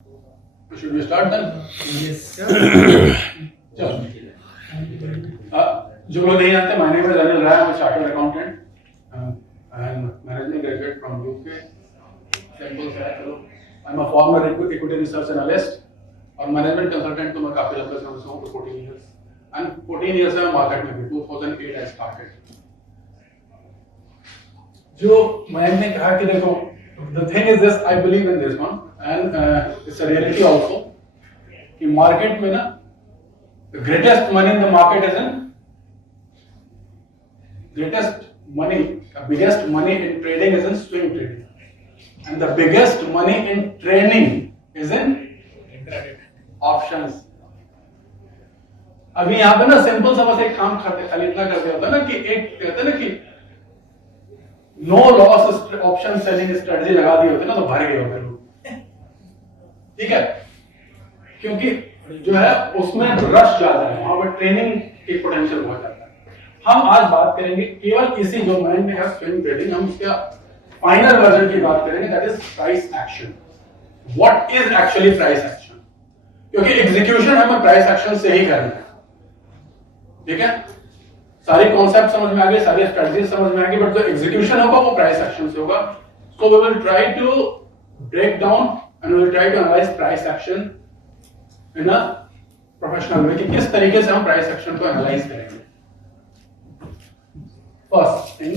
Should we start then? Yes. चलो जो लोग नहीं जानते, my name is Anil Rai. I'm a chartered accountant. I'm managing graduate from UK. Simple सा है, चलो. I'm a former equity research analyst और management consultant तो मैं काफी लंबे समय से हूँ, 14 years. And 14 years से मैं market में भी 2008 I started. जो मैंने कहा कि देखो, the thing is this, I believe in this one and it's a reality also कि market में ना the greatest money in the market is in biggest money in trading is in swing trading and the biggest money in training is in options. अभी यहाँ पे ना simple सा बस एक काम करते खाली इतना करते होता है ना कि एक कहते हैं ना कि no loss option selling strategy लगा दी होती है ना तो भर गए होते लोग, ठीक है, क्योंकि जो है उसमें रश ज्यादा है, वहां पर ट्रेनिंग की पोटेंशियल बहुत ज्यादा है. हम आज बात करेंगे केवल इसी डोमेन में है स्विंग ट्रेडिंग. हम उसका फाइनल वर्जन की बात करेंगे, that is price action. What is actually price action, क्योंकि एग्जीक्यूशन हमें प्राइस एक्शन से ही करना है, ठीक है. सारे कॉन्सेप्ट समझ में आ गए, सारी स्ट्रेटजीज समझ में आ गई, बट जो एग्जीक्यूशन होगा वो प्राइस एक्शन से होगा. So we will try to break down and we will try to analyse price action in a professional way कि किस तरीके से हम प्राइस एक्शन को एनालाइज करेंगे. First thing,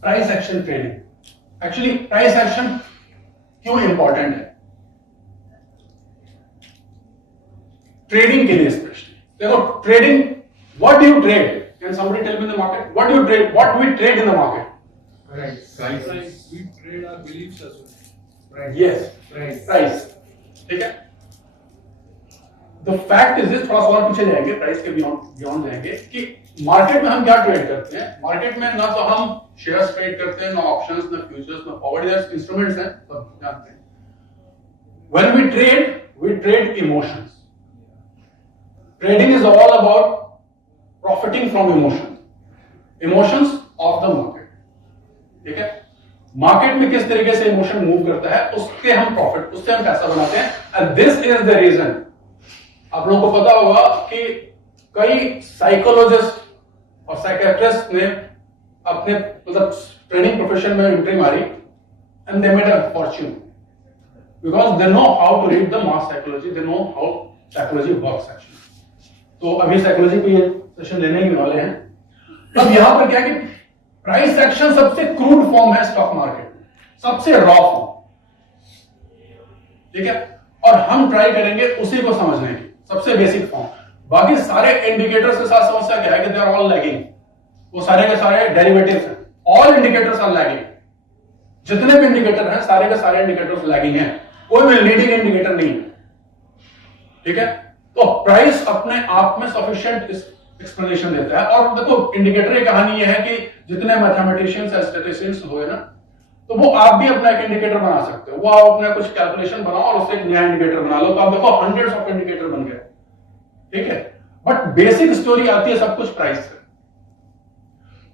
price action trading. Actually price action क्यों इंपॉर्टेंट है trading के लिए स्पेशली? देखो, trading, what do you trade? Can somebody tell me in the market what do you trade? What do we trade in the market? Price. We trade our beliefs as well. Price. Yes, price, ठीक है. The fact is this, थोड़ा सा और पीछे जाएंगे, price के beyond जाएंगे कि मार्केट में हम क्या ट्रेड करते हैं. मार्केट में ना तो हम शेयर्स ट्रेड करते हैं, ना ऑप्शंस, ना फ्यूचर्स, ना फॉरवर्ड. ये इंस्ट्रूमेंट्स हैं, सब जानते हैं. When we trade emotions. Trading is all about profiting from emotions of the market, ठीक है. मार्केट में किस तरीके से इमोशन मूव करता है उससे हम प्रॉफिट, उससे हम पैसा बनाते हैं. And this is the reason. आप लोगों को पता होगा कि कई साइकोलॉजिस्ट और साइकियाट्रिस्ट ने अपने मतलब ट्रेनिंग प्रोफेशन में एंट्री मारी and they made a fortune because they know how to read the mass psychology, they know how psychology works actually. तो अभी साइकोलॉजी पे ये सेशन लेने ही वाले हैं. अब यहां पर क्या है कि प्राइस एक्शन सबसे क्रूड फॉर्म है स्टॉक मार्केट में, सबसे रॉ फॉर्म, ठीक है. और हम ट्राई करेंगे उसी को समझने की, सबसे बेसिक फॉर्म. बाकी सारे इंडिकेटर्स के साथ समस्या क्या है कि दे आर ऑल लैगिंग. वो सारे के सारे डेरिवेटिव्स हैं. All indicators are lagging. जितने भी इंडिकेटर हैं सारे के सारे इंडिकेटर्स लैगिंग हैं, कोई भी लीडिंग इंडिकेटर नहीं है, ठीक है. तो प्राइस अपने आप में सफिशिएंट एक्सप्लेनेशन देता है. और देखो, इंडिकेटर की कहानी यह है कि जितने मैथमेटिशियंस या स्टैटिस्टिशियंस हुए ना, तो वो आप भी अपना एक इंडिकेटर बना सकते हो. वो आप अपना कुछ कैलकुलेशन बनाओ और उससे एक नया इंडिकेटर बना लो, तो आप देखो हंड्रेड्स ऑफ इंडिकेटर बन गए, ठीक है. बट बेसिक स्टोरी आती है सब कुछ प्राइस से.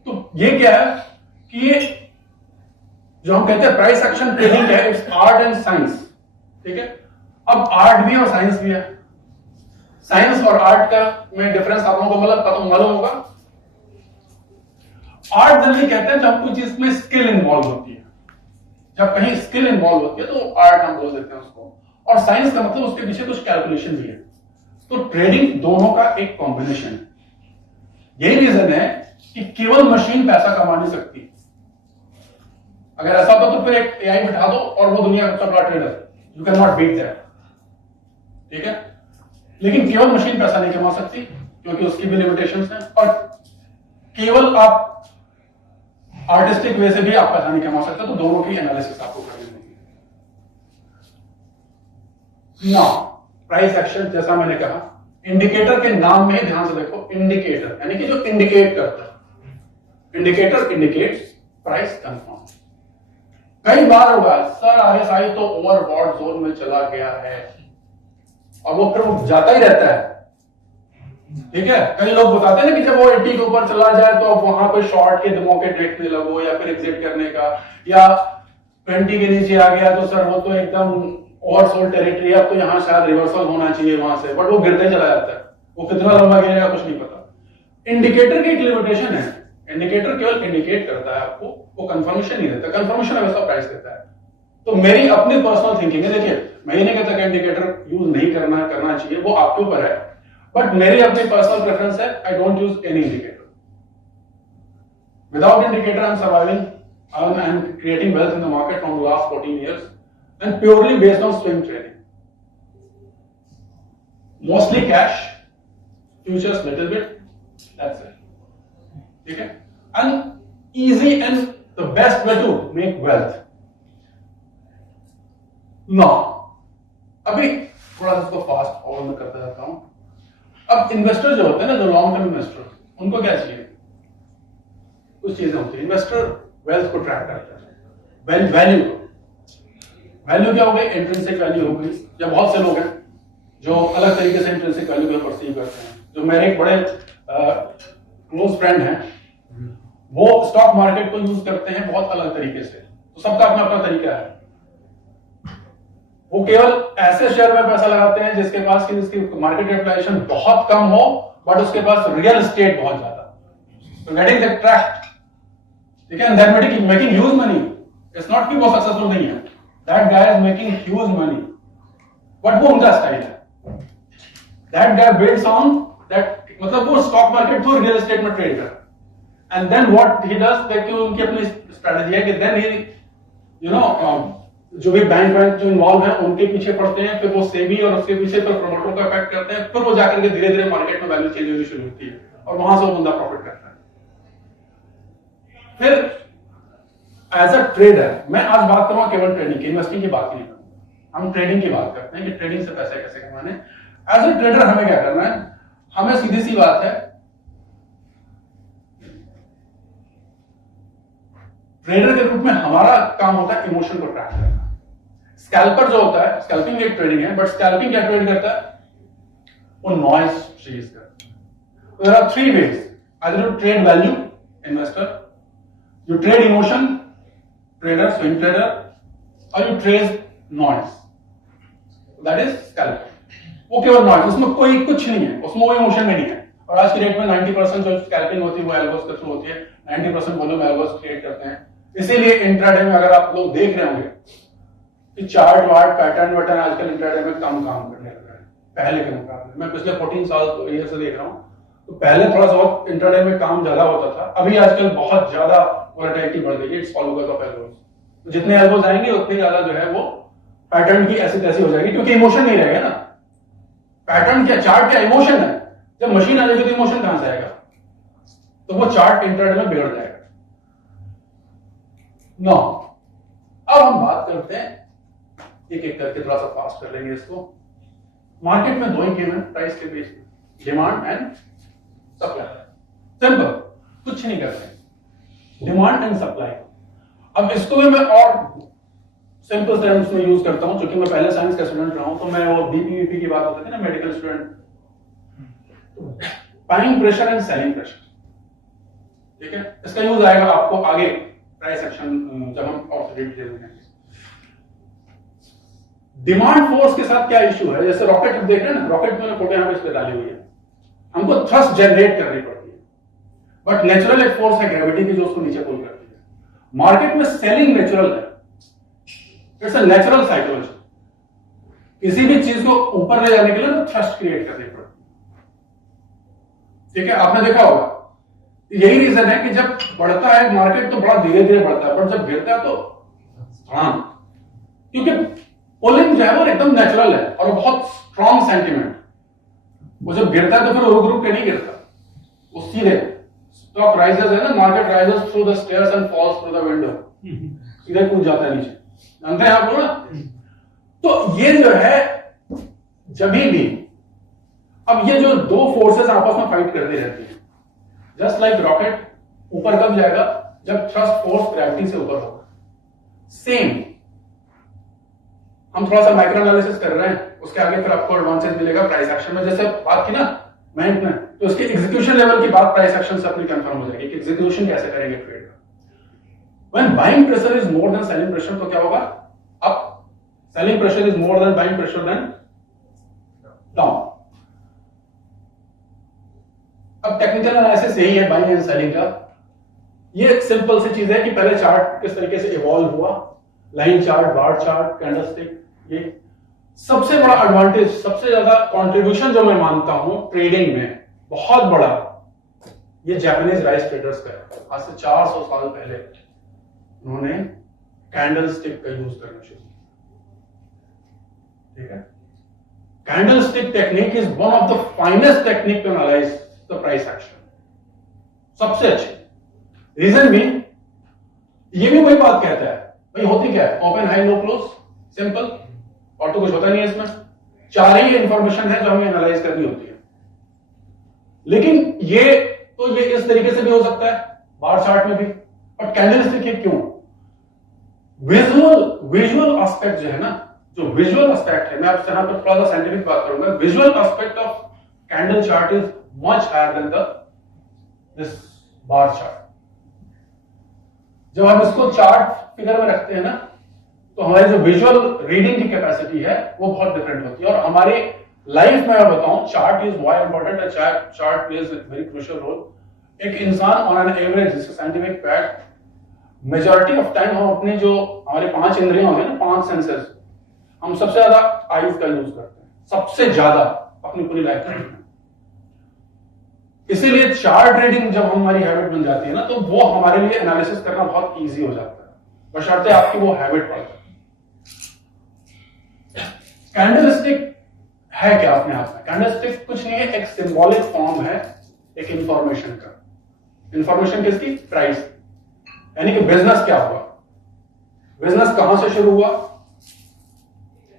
तो ये क्या है कि ये जो हम कहते हैं प्राइस एक्शन ट्रेडिंग है, इट्स आर्ट एंड साइंस, ठीक है. अब आर्ट भी और साइंस भी है. साइंस और आर्ट का में डिफरेंस आप लोगों को मतलब मालूम होगा. आर्ट जनरली कहते हैं जब कोई चीज में स्किल इन्वॉल्व होती है, जब कहीं स्किल इन्वॉल्व होती है तो आर्ट हम बोल देते हैं उसको. और साइंस का मतलब उसके पीछे कुछ कैलकुलेशन भी है. तो ट्रेडिंग दोनों का एक कॉम्बिनेशन है. यही रीजन है कि केवल मशीन पैसा कमा नहीं सकती. अगर ऐसा होता तो फिर एक एआई बिठा दो और वो दुनिया का सबसे बड़ा trader, you can not beat that, ठीक है. लेकिन केवल मशीन पैसा नहीं कमा सकती क्योंकि उसकी भी लिमिटेशंस हैं. और केवल आप आर्टिस्टिक वे से भी आप पैसा नहीं कमा सकते. तो दोनों की एनालिसिस आपको करनी होगी. नाउ प्राइस एक्शन, जैसा मैंने कहा, इंडिकेटर के नाम में ही ध्यान से देखो. इंडिकेटर यानी कि जो इंडिकेट करता है. Indicator indicates, price confirm. कई बार होगा सर आरएसआई तो ओवरबॉट जोन में चला गया है, और वो फिर जाता ही रहता है. ठीक है, कई लोग बताते हैं ना कि जब वो 80 के ऊपर चला जाए तो अब वहां पे शॉर्ट के मौके देखने लगो या फिर एग्जिट करने का, या 20 के नीचे आ गया तो सर वो तो एकदम ओवरसोल्ड टेरिटरी है, अब तो यहाँ शायद रिवर्सल होना चाहिए वहां से, बट वो गिरते चला जाता है, वो कितना लंबा गिरेगा कुछ नहीं पता। इंडिकेटर की एक लिमिटेशन है, इंडिकेटर केवल इंडिकेट करता है आपको, वो कंफर्मेशन नहीं देता, कंफर्मेशन हमेशा प्राइस देता है। तो मेरी अपनी पर्सनल थिंकिंग है, देखिए मैं ये नहीं कहता कि इंडिकेटर यूज नहीं करना चाहिए, वो आपके ऊपर है, बट मेरी अपनी पर्सनल प्रेफरेंस है, I don't use any indicator. Without indicator I am surviving, I am creating wealth in the market from last 14 years and purely based on swing trading, mostly cash, futures little bit, that's it, ठीक है, and easy and the best way to make wealth. Now अभी थोड़ा सा इसको fast forward में करता जाता हूं। अब इन्वेस्टर जो होते हैं ना, जो लॉन्ग टर्म इन्वेस्टर, उनको क्या चाहिए, कुछ चीजें होती है। इन्वेस्टर वेल्थ को ट्रैक करता है, वैल्यू को, वैल्यू क्या हो गई, इंट्रिंसिक वैल्यू हो गई, या बहुत से लोग हैं जो अलग तरीके से इंट्रिंसिक वैल्यू को परसीव करते हैं। जो मेरे एक बड़े क्लोज फ्रेंड हैं, वो स्टॉक मार्केट को यूज करते हैं बहुत अलग तरीके से, तो सबका अपना अपना तरीका है। वो केवल ऐसे शेयर में पैसा लगाते हैं जिसके पास की जिसकी मार्केट कैपिटलाइजेशन बहुत कम हो, बट उसके पास रियल एस्टेट बहुत ज्यादा, तो गेटिंग द ट्रैक्ट, ठीक है, and that making huge money. It's not कि वो सक्सेसफुल नहीं है, that guy is making huge money, but वो उनका स्टाइल है। That guy builds on that, मतलब वो स्टॉक मार्केट को रियल एस्टेट में ट्रेड कर, and then what he does, that उनकी अपनी स्ट्रेटजी है कि देन ही यू नो जो भी बैंक जो इन्वॉल्व है उनके पीछे पड़ते हैं, फिर वो सेबी और उसके पीछे फिर प्रमोटर को अफेक्ट करते हैं, फिर वो जाकर के धीरे धीरे मार्केट में वैल्यू चेंज होनी शुरू होती है और वहां से वो बंदा प्रॉफिट करता है। फिर एज अ ट्रेडर, मैं आज बात करूंगा केवल ट्रेडिंग की, इन्वेस्टिंग की बात नहीं करूंगा, हम ट्रेडिंग की बात करते हैं कि ट्रेडिंग से पैसे कैसे कमाने। एज अ ट्रेडर हमें क्या करना है, हमें सीधी सी बात है, ट्रेडर के रूप में हमारा काम होता है इमोशन को ट्रैक करना। स्कैल्पर जो होता है, स्कैल्पिंग एक ट्रेडिंग है, बट स्कैल्पिंग क्या ट्रेड करता है, वो नॉइज चेज करता है। There are three ways, either you trade value, investor, you trade emotion, trader, swing trader, और you trade noise, that is scalping. वो केवल नॉइज, उसमें कोई कुछ नहीं है, उसमें वो इमोशन में नहीं है। और आज की डेट में 90% जो स्कैल्पिंग होती है वो एल्गोस के थ्रू होती है, 90% वॉल्यूम एल्गोस क्रिएट करते हैं। इसीलिए इंट्राडे में अगर आप लोग देख रहे होंगे कि चार्ट वार्ट पैटर्न वैटर्न आजकल इंट्राडे में कम काम करने लगा है पहले के मुकाबले। मैं पिछले 14 साल ईयर से देख रहा हूं, तो पहले थोड़ा सा बहुत इंट्राडे में काम ज्यादा होता था, अभी आजकल बहुत ज्यादा वोलेटिलिटी बढ़ गई है। It's all because of algos. जितने एल्गोस आएंगे उतनी ज्यादा जो है वो पैटर्न की ऐसी तैसी हो जाएगी, क्योंकि इमोशन नहीं रहेगा ना। पैटर्न क्या, चार्ट क्या, इमोशन है। जब मशीन आ जाएगी तो इमोशन कहां से आएगा, तो वो चार्ट इंट्राडे में बिगड़ जाएगा। नो, अब हम बात करते हैं एक एक करके, थोड़ा सा फास्ट कर लेंगे इसको। मार्केट में दो ही गेम है प्राइस के बीच में, डिमांड एंड सप्लाई। सिंपल, कुछ नहीं करते हैं, डिमांड एंड सप्लाई। अब इसको भी मैं और सिंपल टर्म्स में यूज करता हूं, क्योंकि मैं पहले साइंस का स्टूडेंट रहा हूं, तो मैं वो बीपीवीपी की बात होती थी ना, medical student, buying pressure and selling pressure, ठीक है। इसका यूज आएगा आपको आगे प्राइस एक्शन जब हम और डिटेल में। डिमांड फोर्स के साथ क्या इश्यू है, जैसे रॉकेट देख रहे हैं ना, रॉकेट में फोटो यहां पे इस पे डाली हुई है, हमको थ्रस्ट जनरेट करनी पड़ती है, बट नेचुरल एक फोर्स है ग्रेविटी की जो उसको नीचे पुल करती है। मार्केट में सेलिंग नेचुरल है, इट्स अ नेचुरल साइकोलॉजी। किसी भी चीज को ऊपर ले जाने के लिए तो थ्रस्ट क्रिएट करनी पड़ती है, ठीक है। आपने देखा होगा, यही रीजन है कि जब बढ़ता है मार्केट तो बड़ा धीरे धीरे बढ़ता है, बट जब गिरता है तो धड़ाम, क्योंकि पुलिंग जो है वो एकदम नेचुरल है और बहुत स्ट्रॉन्ग सेंटिमेंट। वो जब गिरता है तो फिर रुक रुक के नहीं गिरता, वो सीधे स्टॉक राइजेस है ना, market rises through the stairs and falls through the window, सीधे कूद जाता है नीचे, जानते हैं आप लोग ना। तो ये जो है जब भी, अब ये जो दो फोर्सेस आपस में फाइट करती रहती है, जस्ट लाइक रॉकेट ऊपर कब जाएगा, जब थ्रस्ट फोर्स ग्रेविटी से ऊपर होगा। सेम हम थोड़ा सा माइक्रो एनालिसिस कर रहे हैं, उसके आगे फिर आपको एडवांटेज मिलेगा प्राइस एक्शन में। जैसे बात की ना बैंक में, तो उसके एग्जीक्यूशन लेवल की बात प्राइस एक्शन से अपनी कंफर्म हो जाएगी कि एग्जीक्यूशन कैसे करेंगे ट्रेड का। When buying pressure is more than selling pressure, तो क्या होगा, अब selling pressure is more than buying pressure, then down. अब टेक्निकल एनालिसिस यही है बाइंग एंड सेलिंग का। ये एक सिंपल सी चीज है कि पहले चार्ट किस तरीके से इवॉल्व हुआ, line chart, bar chart, candlestick. ये सबसे बड़ा एडवांटेज, सबसे ज्यादा कंट्रीब्यूशन जो मैं मानता हूं ट्रेडिंग में बहुत बड़ा, ये जापानीज राइस ट्रेडर्स का है। आज से 400 साल पहले उन्होंने कैंडलस्टिक का यूज करना शुरू किया। ठीक है, candlestick technique is one of the finest technique to analyse the price action, सबसे अच्छी। रीजन भी, ये भी वही बात कहता है भाई, होती क्या है, open high low close, simple, और तो कुछ होता नहीं है इसमें। 4 ही इंफॉर्मेशन है जो हमें एनालाइज करनी होती है। लेकिन ये तो ये इस तरीके से भी हो सकता है बार चार्ट में भी, और कैंडलस्टिक क्यों, विजुअल एस्पेक्ट जो है ना, जो विजुअल एस्पेक्ट है, मैं आपसे यहां पर थोड़ा सा साइंटिफिक बात करूंगा, visual aspect of candle chart is much higher than this bar chart. जब हम इसको चार्ट फिगर में रखते हैं ना, तो हमारी जो विजुअल रीडिंग की कैपेसिटी है वो बहुत डिफरेंट होती है। और हमारी लाइफ में मैं बताऊं, चार्ट इज व्हाई इंपॉर्टेंट है, chart plays very crucial role. एक इंसान ऑन एन एवरेज, जिसका scientific fact, majority of time हम अपनी जो हमारे 5 इंद्रियां होंगे ना, 5 सेंसेस, हम सबसे ज्यादा आईज का यूज करते हैं, सबसे ज्यादा अपनी पूरी लाइफ में। इसीलिए चार्ट रीडिंग जब हमारी हैबिट बन जाती है ना, तो वो हमारे लिए एनालिसिस करना बहुत इजी हो जाता है, बशर्ते आपकी वो हैबिट पड़ जाए। कैंडलस्टिक है क्या अपने आप में? कैंडलस्टिक कुछ नहीं है, एक सिंबॉलिक फॉर्म है एक इंफॉर्मेशन का। इंफॉर्मेशन किसकी? प्राइस। यानी कि बिजनेस क्या हुआ, बिजनेस कहां से शुरू हुआ,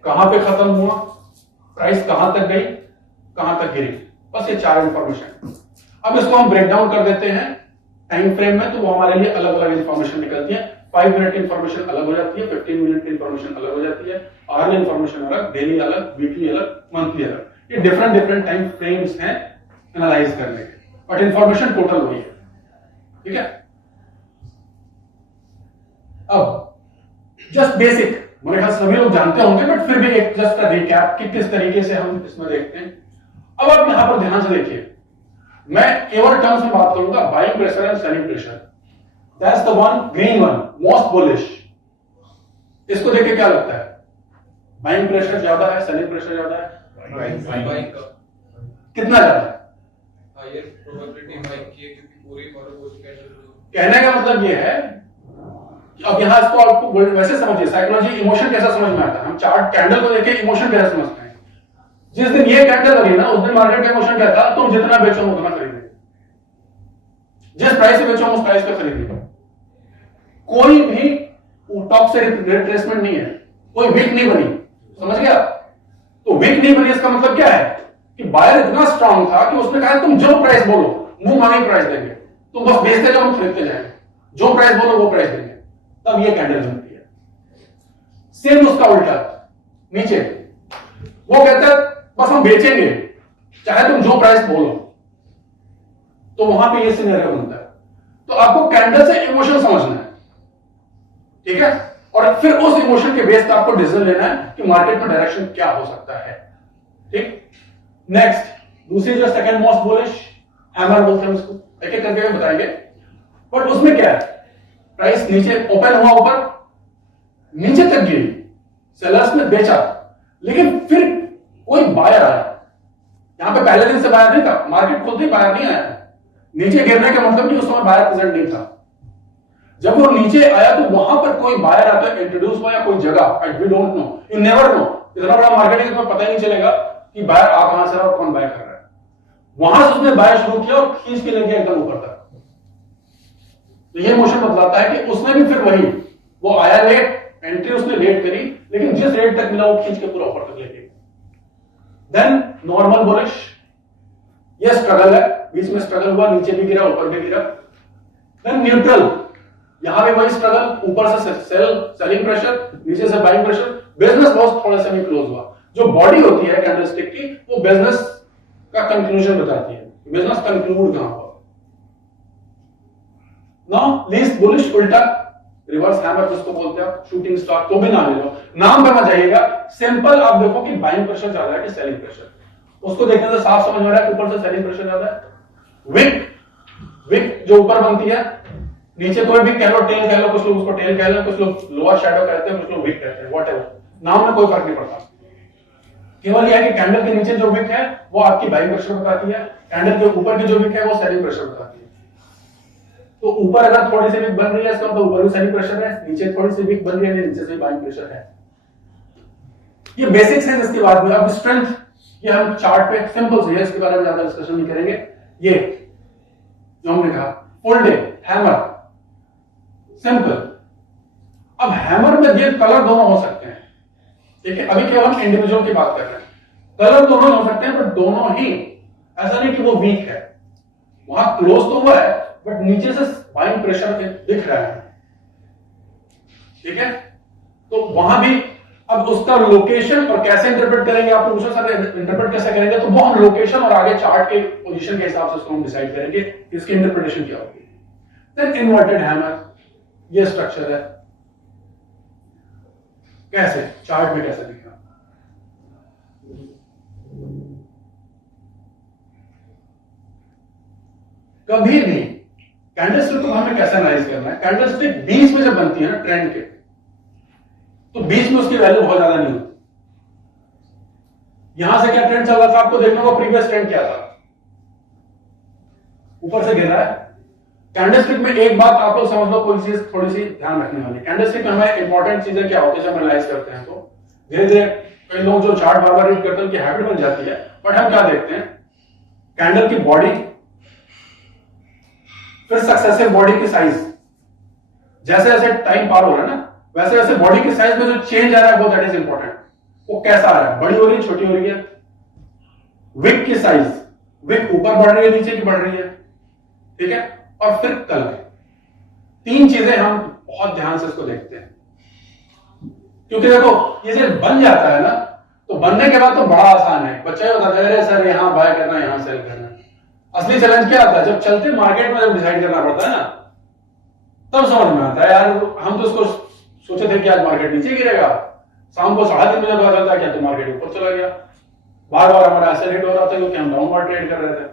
कहां पे खत्म हुआ, प्राइस कहां तक गई, कहां तक गिरी, बस ये 4 इंफॉर्मेशन। अब इसको हम ब्रेक डाउन कर देते हैं टाइम फ्रेम में, तो वो हमारे लिए अलग अलग इंफॉर्मेशन निकलती है। 5 मिनट की इंफॉर्मेशन अलग हो जाती है, 15 मिनट की इंफॉर्मेशन अलग हो जाती है, आवर्ली इंफॉर्मेशन अलग, डेली अलग, वीकली अलग, मंथली अलग। ये डिफरेंट टाइम फ्रेम्स हैं एनालाइज करने के, बट इंफॉर्मेशन टोटल वही है। ठीक है, अब जस्ट बेसिक, मेरे ख्याल सभी लोग जानते होंगे, बट फिर भी एक जस्ट रिकैप कि किस तरीके से हम इसमें देखते हैं। अब आप यहां पर ध्यान से देखिए, मैं केवल टर्म्स में बात करूंगा, buying pressure and selling pressure. That's the one, green one, most bullish. इसको देख के क्या लगता है, बाइंग प्रेशर ज्यादा है, सेलिंग प्रेशर ज्यादा है? बाइंग का कितना ज्यादा है? हायर प्रोबेबिलिटी बाइंग की है, क्योंकि पूरी कहने का मतलब ये है कि अब यहां इसको आपको वैसे समझिए, साइकोलॉजी, इमोशन कैसा समझ में आता है। हम चार्ट कैंडल को देखे इमोशन कैसे समझते हैं। जिस दिन ये कैंडल लगी ना, उस दिन मार्केट का इमोशन क्या था, तुम जितना बेचो उतना खरीदे, जिस प्राइस से बेचो उस प्राइस पे खरीदे। कोई भी टॉप से रिट्रेसमेंट नहीं है, कोई वीक नहीं बनी, समझ गया? तो वीक नहीं बनी इसका मतलब क्या है कि बायर इतना स्ट्रांग था कि उसने कहा तुम जो प्राइस बोलो, मुंह मांगी प्राइस देंगे, तुम बस बेचते जाओ, हम खरीदते जाएंगे, जो प्राइस बोलो वो प्राइस देंगे। तब ये कैंडल बनती है। सेम उसका उल्टा नीचे, वो कहता है बस हम बेचेंगे चाहे तुम जो प्राइस बोलो, तो वहां पे ये सिनेरियो बनता है। तो आपको कैंडल से इमोशन समझना है, ठीक है, और फिर उस इमोशन के बेस पर आपको डिसीजन लेना है कि मार्केट में डायरेक्शन क्या हो सकता है। ठीक, नेक्स्ट, दूसरी जो सेकंड मोस्ट बुलिश, हैमर बोलते हैं उसको, एक एक करके बताएंगे। बट उसमें क्या है, प्राइस नीचे ओपन हुआ, ऊपर नीचे तक गिरी, सेलर्स ने बेचा, लेकिन फिर कोई बायर आया। यहां पे पहले दिन से बायर नहीं था, मार्केट खुलते ही बायर नहीं आया। नीचे गिरने का मतलब नहीं उस समय बायर प्रेजेंट नहीं था। जब वो नीचे आया तो वहां पर कोई बायर आता है, इंट्रोड्यूस हुआ या कोई जगह, we don't know, you never know. इतना बड़ा मार्केट है कि तुम्हें पता ही नहीं चलेगा कि बायर आ कहां से और कौन बाय कर रहा है। वहां से उसने बाय शुरू किया और खींच के ले गया एकदम ऊपर तक। तो ये मोशन बतलाता है कि उसने भी फिर वही, वो आया लेट, एंट्री उसने लेट करी, लेकिन जिस रेट तक मिला वो खींच के पूरा ऊपर तक ले गया। देन नॉर्मल बुलिश, ये स्ट्रगल है, बीच में स्ट्रगल हुआ, नीचे भी गिरा, ऊपर भी गिरा। देन न्यूट्रल, यहां भी वही स्ट्रगल, ऊपर से सेलिंग प्रेशर, नीचे से बाइंग प्रेशर, बिजनेस लॉस थोड़ा सा भी क्लोज हुआ। जो बॉडी होती है कैंडलस्टिक की, वो बिजनेस का कंक्लूजन बताती है, बिजनेस कंक्लूड कहां पर। नाउ लीस्ट बुलिश उल्टा रिवर्स हैमर जिसको बोलते हैं, शूटिंग स्टार, तो भी नाम ले लो, नाम पे मत जाइएगा। सिंपल आप देखो कि बाइंग प्रेशर ज्यादा है कि सेलिंग प्रेशर, उसको देखने से साफ समझ में आ रहा है ऊपर से सेलिंग प्रेशर ज्यादा है। विक विक जो ऊपर बनती है, नीचे कोई भी कह लो, टेल कह लो, कुछ लोग उसको टेल कह लो, कुछ लोग लोअर शैडो कहते हैं, कुछ लोग विक कहते हैं, व्हाटएवर, नाम में कोई फर्क नहीं पड़ता। केवल यह है कि कैंडल के नीचे जो विक है वो आपकी बाइंग प्रेशर बताती है, कैंडल के ऊपर की जो विक है वो सेलिंग प्रेशर बताती है। तो ऊपर अगर थोड़ी सी विक बन रही है इसका मतलब ऊपर भी सेलिंग प्रेशर है, नीचे थोड़ी सी विक बन रही है नीचे से बाइंग प्रेशर है। ये बेसिक्स है इसके बाद में। अब स्ट्रेंथ, ये हम चार्ट पे सिंपल से, इसके बारे में ज्यादा डिस्कशन नहीं करेंगे। ये जो हमने कहा फुल डे हैमर, सिंपल। अब हैमर में ये कलर दोनों हो सकते हैं, ठीक है, अभी केवल हम इंडिविजुअल की बात कर रहे हैं। कलर दोनों हो सकते हैं, बट दोनों ही, ऐसा नहीं कि वो वीक है, वहां क्लोज तो हुआ है बट नीचे से बाइंग प्रेशर दिख रहा है, ठीक है। तो वहां भी अब उसका लोकेशन और कैसे इंटरप्रेट करेंगे, आपको पूछो सर इंटरप्रेट कैसे करेंगे, तो वो हम लोकेशन और आगे चार्ट के पोजीशन के हिसाब से उसको हम डिसाइड करेंगे इसकी इंटरप्रिटेशन क्या होगी। देन इन्वर्टेड हैमर, ये स्ट्रक्चर है, कैसे चार्ट में कैसे दिखा, कभी भी कैंडलस्टिक को हमें कैसे एनालाइज करना है। कैंडलस्टिक बीच में जब बनती है ना ट्रेंड के, तो बीच में उसकी वैल्यू बहुत ज्यादा नहीं होती। यहां से क्या ट्रेंड चल रहा था आपको देखना होगा, प्रीवियस ट्रेंड क्या था, ऊपर से गिर रहा है। कैंडलस्टिक में एक बात आप लोग समझ लो, कोई चीज थोड़ी सी ध्यान रखने वाली, कैंडलस्टिक में हमें इंपॉर्टेंट चीजें क्या होती है जब एनालाइज करते हैं, तो धीरे धीरे कई लोग जो चार्ट बार बार रीड करते हैं उनकी हैबिट बन जाती है। बट हम क्या देखते हैं, कैंडल की बॉडी, फिर सक्सेसिव बॉडी की साइज, जैसे जैसे टाइम पार हो रहा है ना, वैसे वैसे बॉडी की साइज में जो चेंज आ रहा है वो दैट इज इंपॉर्टेंट। वो कैसा आ रहा है, बड़ी हो रही है, छोटी हो रही है। विक की साइज, विक ऊपर बढ़ रही है, नीचे की बढ़ रही है, ठीक है। और फिर कलर, तीन चीजें हम बहुत ध्यान से इसको देखते हैं, क्योंकि देखो ये जब बन जाता है ना, तो बनने के बाद तो बड़ा आसान है, बच्चे बताते हैं सर यहां बाय करना यहां सेल करना। असली चैलेंज क्या आता है, जब चलते मार्केट में जब डिसाइड करना पड़ता है ना, तब समझ में आता है यार हम तो उसको सोचे थे कि आज मार्केट नीचे गिरेगा, शाम को 3:30 बजे पता चलता है क्या तो मार्केट ऊपर चला गया। बार बार हमारा ऐसा रेट हो रहा था क्योंकि हम डाउनवर्ड ट्रेड कर रहे थे,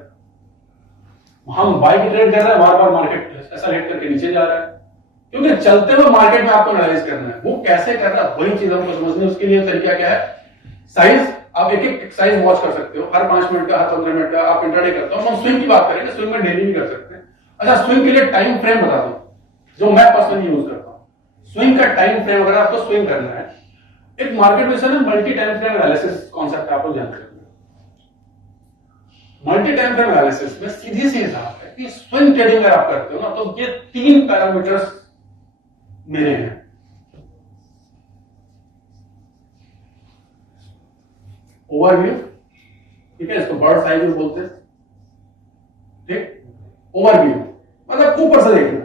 हम बाय की ट्रेड कर रहे हैं, बार बार मार्केट ऐसा रेट करके नीचे जा रहा है, क्योंकि चलते हुए मार्केट में आपको एनालाइज करना है। वो कैसे करना है वही चीज हमको समझनी है। उसके लिए तरीका क्या है, साइज, आप एक एक साइज वॉच कर सकते हो, हर 5 मिनट का, हर 15 मिनट का आप इंट्राडे करते हो। हम स्विंग की बात करेंगे, स्विंग में डेली भी कर सकते हैं। अच्छा, स्विंग के लिए टाइम फ्रेम बता दो जो मैं पर्सनली यूज करता हूं। स्विंग का टाइम फ्रेम, अगर आपको स्विंग करना है, एक मार्केट में से ना multi time frame analysis concept आपको जानते हैं। मल्टी टाइम फ्रेम एनालिसिस में सीधी सी हिसाब है कि स्विंग ट्रेडिंग अगर आप करते हो ना, तो ये 3 पैरामीटर्स मेरे हैं। ओवरव्यू, ठीक है, इसको बर्ड साइज भी बोलते हैं, ठीक। ओवरव्यू मतलब ऊपर से देखना,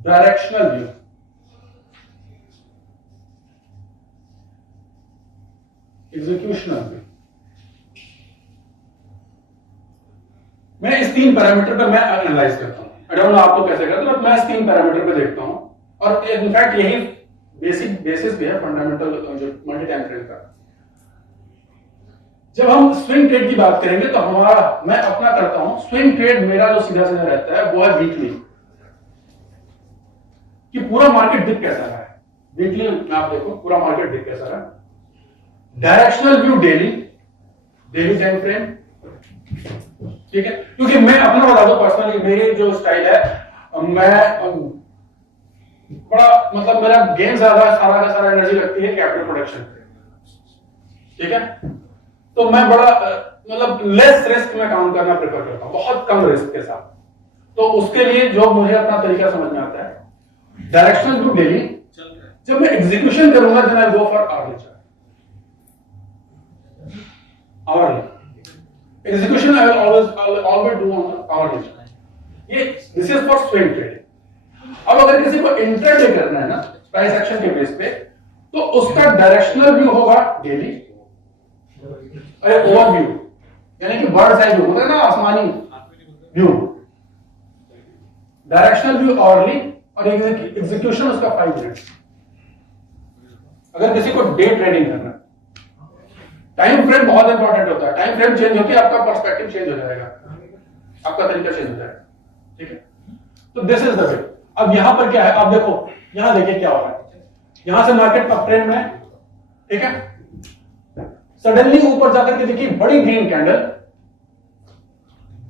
डायरेक्शनल व्यू, एग्जीक्यूशनल व्यू। मैं इस 3 पैरामीटर पर मैं एनालाइज करता हूं। आई डोंट नो आप लोग कैसे करते हो, मैं इस 3 पैरामीटर पे देखता हूं, और इनफैक्ट यही बेसिक बेसिस भी है फंडामेंटल जो मल्टी टाइम फ्रेम का। जब हम स्विंग ट्रेड की बात करेंगे तो हमारा, मैं अपना करता हूं स्विंग ट्रेड, मेरा जो सीधा सीधा रहता है वो है वीकली, कि पूरा मार्केट दिख कैसा रहा है। वीकली में आप देखो पूरा मार्केट दिख कैसा रहा है। Directional view daily, daily time frame, ठीक है, क्योंकि मैं अपना बता दो पर्सनली, मेरी जो स्टाइल है, मैं बड़ा मतलब मेरा गेम ज्यादा, सारा का सारा एनर्जी लगती है कैपिटल प्रोडक्शन पे, ठीक है। तो मैं बड़ा मतलब लेस रिस्क में काम करना प्रेफर करता हूं, बहुत कम रिस्क के साथ। तो उसके लिए जो मुझे अपना तरीका समझ में आता है, डायरेक्शनल व्यू डेली, जब मैं एग्जीक्यूशन करूंगा then I go for average chart, hourly execution I will always do on hourly chart. ये this is for swing trading. अब अगर किसी को इंट्राडे करना है ना प्राइस एक्शन के बेस पे, तो उसका डायरेक्शनल व्यू होगा डेली, अरे ओवरव्यू यानी कि बर्ड आई व्यू होता है ना, आसमानी व्यू, डायरेक्शनल व्यू आवरली, और एग्जीक्यूशन उसका 5 मिनट्स। अगर किसी को डे ट्रेडिंग करना, टाइम फ्रेम बहुत इंपॉर्टेंट होता है। टाइम फ्रेम चेंज होती है, आपका पर्सपेक्टिव चेंज हो जाएगा, आपका तरीका चेंज हो जाएगा। ठीक है, तो दिस इज द वे। अब यहां पर क्या है, आप देखो यहां देखिए क्या हो रहा है। यहां से मार्केट अप ट्रेंड में, ठीक है, सडनली ऊपर जाकर के देखिए बड़ी green candle,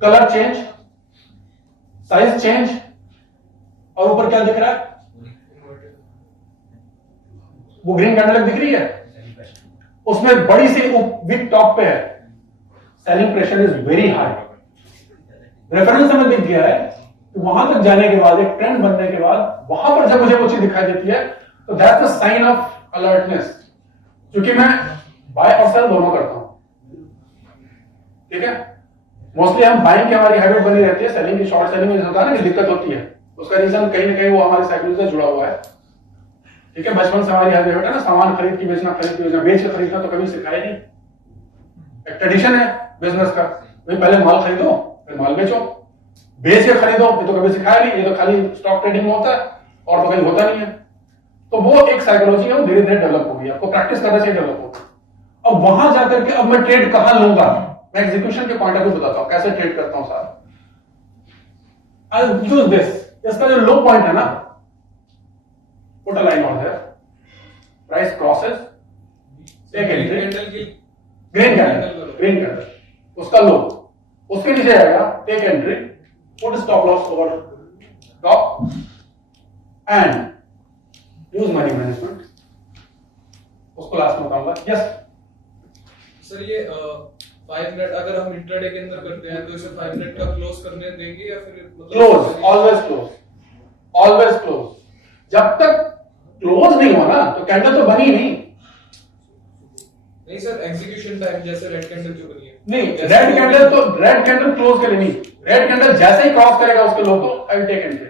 colour change, size change, और ऊपर क्या दिख रहा है, वो ग्रीन कैंडल दिख रही है, उसमें बड़ी सी विक टॉप पे है, selling pressure is very high. Reference हमें दिख गया है कि वहां तक जाने के बाद, एक ट्रेंड बनने के बाद, वहां पर जब मुझे वो चीज दिखाई देती है, तो that's the sign of alertness. क्योंकि मैं बाय और सेल दोनों करता हूं, ठीक है। मोस्टली हम बाइंग की हमारी हैबिट बनी रहती है, सेलिंग की, शॉर्ट सेलिंग में होता है ना कि दिक्कत होती है, उसका रीजन कहीं ना कहीं वो हमारे साइकिल से जुड़ा हुआ है। ठीक है, बचपन से हमारी हैबिट है ना, सामान खरीद के बेचना, खरीद के बेचना, बेच के खरीदना तो कभी सिखाया नहीं। एक ट्रेडिशन है बिजनेस का, भाई पहले माल खरीदो फिर माल बेचो, बेच के खरीदो, ये तो कभी सिखाया नहीं, ये तो खाली स्टॉक ट्रेडिंग में होता है और तो कहीं होता नहीं है। तो वो एक साइकोलॉजी है, वो धीरे धीरे डेवलप होगी, आपको प्रैक्टिस करने से डेवलप होगा। अब वहां जाकर के अब मैं ट्रेड कहां लूंगा, मैं एग्जीक्यूशन के पॉइंट ऑफ व्यू बताता हूं कैसे ट्रेड करता हूं सारा। आई यूज दिस, इसका जो लो पॉइंट है ना, put a line on there, price crosses, take entry, green candle, उसका लो, उसके नीचे आएगा take entry, put stop loss over top and use money management. उसको लास्ट में बताऊंगा। यस सर, ये 5 मिनट अगर हम इंट्राडे के अंदर करते हैं तो इसे 5 मिनट का क्लोज करने देंगे या फिर close, always close, always close. जब तक क्लोज नहीं हो ना तो कैंडल तो बनी नहीं। नहीं सर, एग्जीक्यूशन टाइम जैसे रेड कैंडल जो बनी है, नहीं, रेड कैंडल तो रेड कैंडल क्लोज के लिए नहीं, रेड कैंडल जैसे ही क्रॉस करेगा उसके लो को आई विल टेक एंट्री।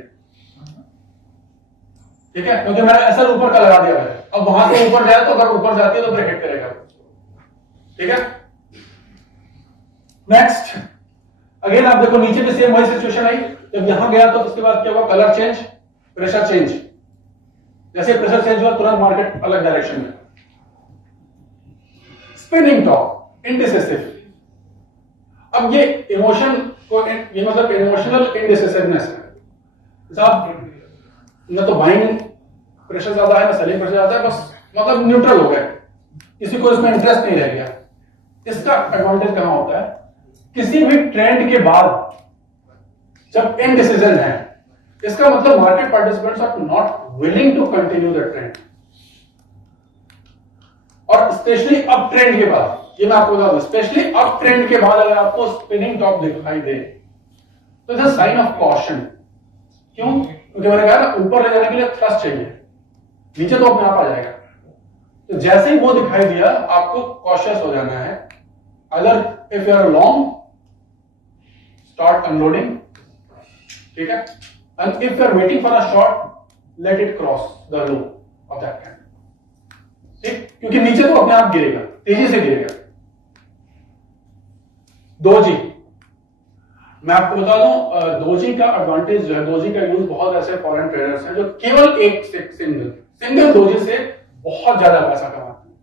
ठीक है, क्योंकि मैंने एसएल ऊपर का लगा दिया है, अब वहां से ऊपर जाए तो अगर ऊपर जाती है तो फिर हिट करेगा। ठीक है, नेक्स्ट अगेन आप देखो नीचे भी सेम वही सिचुएशन आई, जब यहां गया तो उसके बाद क्या हुआ, कलर चेंज, प्रेशर चेंज। जैसे प्रेशर चेंज हुआ तुरंत मार्केट अलग डायरेक्शन में, स्पिनिंग टॉप, इंडिसिसिव। अब ये इमोशन को, ये मतलब इमोशनल इंडिसिसिवनेस है साहब, न तो बाइंग प्रेशर ज्यादा है, न सेलिंग प्रेशर ज्यादा है, बस मतलब न्यूट्रल हो गए, किसी को इसमें इंटरेस्ट नहीं रह गया। इसका एडवांटेज कहां होता है, किसी भी ट्रेंड के बाद जब इनडिसीजन है, इसका मतलब market participants are not willing to continue the trend. और स्पेशली अप ट्रेंड के बाद, ये मैं आपको बता दूं, स्पेशली अप ट्रेंड के बाद अगर आपको स्पिनिंग टॉप दिखाई दे तो it's a sign of caution. क्यों? क्योंकि मैंने कहा ना ऊपर ले जाने के लिए थ्रस्ट चाहिए, नीचे तो अपने आप आ जाएगा। तो जैसे ही वो दिखाई दिया आपको कॉशियस हो जाना है। अगर if you are long, start unloading, ठीक है, and if you are waiting for a short, let it cross the low of that candle. ठीक, क्योंकि नीचे तो अपने आप गिरेगा, तेजी से गिरेगा। दोजी, मैं आपको बता दूं, दोजी का एडवांटेज जो है, दोजी का यूज बहुत ऐसे फॉरेन ट्रेडर्स हैं जो केवल एक सिंगल दोजी से बहुत ज्यादा पैसा कमाते हैं।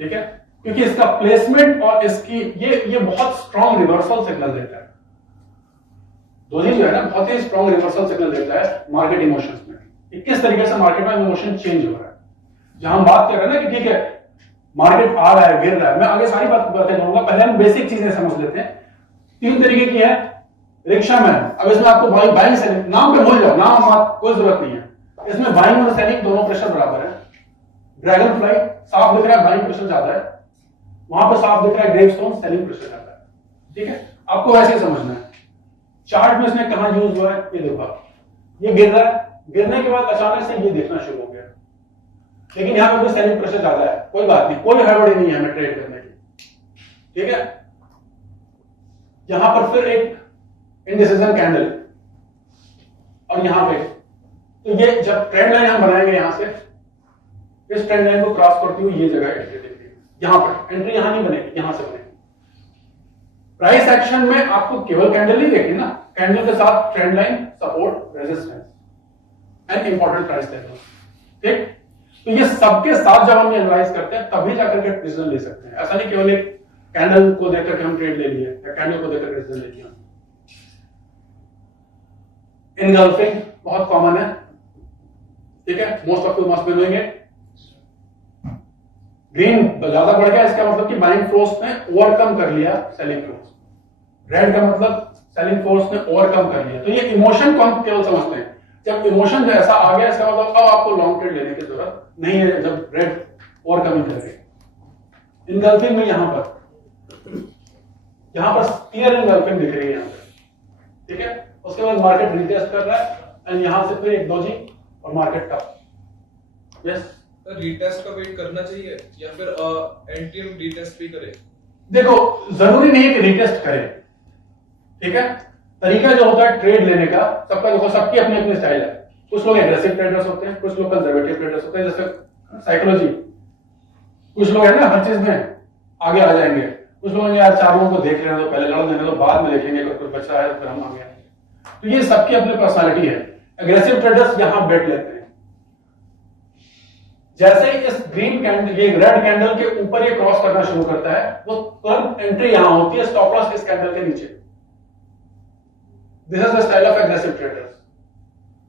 ठीक है, क्योंकि इसका प्लेसमेंट और इसकी ये बहुत स्ट्रॉन्ग रिवर्सल सिग्नल देता है। दोजी जो है ना, बहुत ही स्ट्रॉन्ग रिवर्सल सिग्नल देता है मार्केट इमोशंस में, किस तरीके से मार्केट में इमोशन चेंज हो रहा है। जहां हम बात कर रहे हैं ना कि ठीक है मार्केट आ रहा है, गिर रहा है, मैं आगे सारी बातें करूंगा, पहले हम बेसिक चीजें समझ लेते हैं। 3 तरीके की है रिक्शा मैन। अब इसमें आपको बाइंग सेलिंग, नाम पे भूल जाओ, नाम कोई जरूरत नहीं है। इसमें बाइंग और सेलिंग दोनों प्रेशर बराबर है। ड्रैगन फ्लाई साफ दिख रहा है, बाइंग प्रेशर ज्यादा है, वहां पर साफ दिख रहा है ग्रेवस्टोन, सेलिंग प्रेशर ज्यादा है। ठीक है, आपको वैसे ही समझना है। चार्ट में इसमें कहां यूज हुआ है, ये देखो, ये गिर रहा है, गिरने के बाद अचानक से ये देखना शुरू हो गया, लेकिन यहां पर सेलिंग प्रेशर ज्यादा है, कोई बात नहीं, कोई हड़बड़ी नहीं है हमें ट्रेड करने की। ठीक है, यहां पर फिर एक इंडिसीजन कैंडल, और यहां पे तो ये जब ट्रेंड लाइन हम बनाएंगे यहां से, इस ट्रेंड लाइन को क्रॉस करती हुई ये जगह एंट्री दिख रही है, यहां पर एंट्री यहां नहीं बनेगी, यहां से बनेगी। प्राइस एक्शन में आपको केवल कैंडल नहीं देखनी ना, कैंडल के साथ trend line, support, resistance and important price level, ठीक। तो ये सबके साथ जब हम एनालाइज करते हैं तभी जाकर के डिसीजन ले सकते हैं। ऐसा नहीं केवल एक कैंडल को देखकर के हम ट्रेड ले लिए या कैंडल को देखकर डिसीजन ले लिया। इनगल्फिंग बहुत कॉमन है, ठीक है, most of you must be knowing it. Green ज्यादा बढ़ गया, इसका मतलब कि बाइंग फोर्स ने ओवरकम कर लिया सेलिंग फोर्स। रेड का मतलब सेलिंग फोर्स ने ओवरकम कर लिया। तो ये इमोशन को हम केवल समझते हैं, जब इमोशन जैसा आ गया इसका मतलब अब आपको लॉन्ग ट्रेड लेने की जरूरत नहीं है, जब रेड ओवरकमिंग कर गई। इनगल्फिंग में यहां पर क्लियर इनगल्फिंग दिख रही है यहां पर, ठीक है। उसके बाद मार्केट रिटेस्ट कर रहा है एंड यहां से फिर एक दोजी और मार्केट टप। यस, रीटेस्ट का वेट करना चाहिए या फिर एंट्री हम रीटेस्ट भी करें? देखो जरूरी नहीं है कि रिटेस्ट करें, ठीक है। तरीका जो होता है ट्रेड लेने का सबका, देखो सबकी अपनी अपनी स्टाइल है। कुछ लोग एग्रेसिव ट्रेडर्स होते हैं, कुछ लोग कंजर्वेटिव ट्रेडर्स होते हैं, जैसे साइकोलॉजी। कुछ लोग है ना हर चीज में आगे आ जाएंगे, कुछ लोग यार चार लोगों को देख रहे हैं तो पहले लड़ देंगे, तो बाद में देखेंगे अगर कुछ बच रहा है तो फिर हम आगे आएंगे। तो ये सबकी अपनी पर्सनालिटी है। एग्रेसिव ट्रेडर्स यहां बेट लेते हैं। जैसे इस ग्रीन कैंडल, ये रेड कैंडल के ऊपर ये क्रॉस करना शुरू करता है, वो तुरंत एंट्री यहां होती है, स्टॉप लॉस इस कैंडल के नीचे। This is the style of aggressive traders,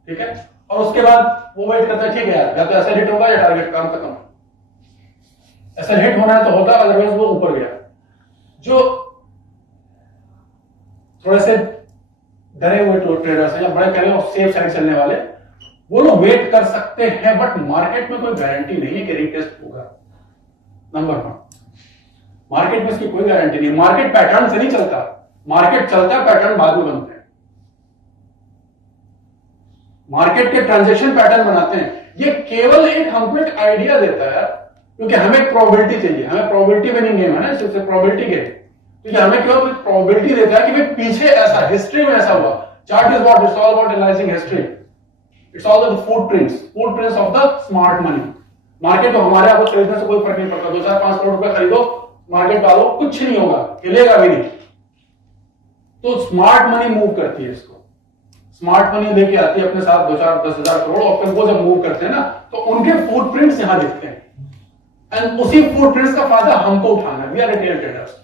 ठीक है। और उसके बाद वो वेट करता है, ठीक है यार, या तो ऐसा हिट होगा या टारगेट काम खत्म। ऐसा हिट होना है तो होता, अदरवाइज वो ऊपर गया। जो थोड़े से डरे हुए ट्रेडर्स हैं या बड़े कह रहे सेफ साइड चलने वाले, वो लोग वेट कर सकते हैं, बट मार्केट में कोई गारंटी नहीं है कि रिटेस्ट होगा। नंबर 1, मार्केट में इसकी कोई गारंटी नहीं। मार्केट पैटर्न से नहीं चलता, मार्केट चलता है, पैटर्न बाद में बनते हैं। मार्केट के ट्रांजैक्शन पैटर्न बनाते हैं। ये केवल एक हमको एक आइडिया देता है, क्योंकि हमें प्रोबेबिलिटी चाहिए, हमें प्रोबेबिलिटी विनिंग गेम है ना, सिर्फ प्रोबेबिलिटी गेम। क्योंकि हमें केवल प्रोबेबिलिटी देता है कि भाई पीछे ऐसा हिस्ट्री में ऐसा हुआ। Chart is what, it's all about analysing history, it's all the footprints of the smart money. Market तो हमारे आपको खरीदने से कोई फर्क नहीं पड़ता। 2-4-5 करोड़ रुपए खरीदो, मार्केट डालो, कुछ नहीं होगा, हिलेगा भी नहीं। तो स्मार्ट मनी मूव करती है इसको। स्मार्ट मनी लेके आती है अपने साथ 2-4-10,000 करोड़, और फिर वो जब मूव करते हैं ना तो उनके फुटप्रिंट्स यहां दिखते हैं, एंड उसी फुटप्रिंट्स का फायदा हमको उठाना है। We are retail traders,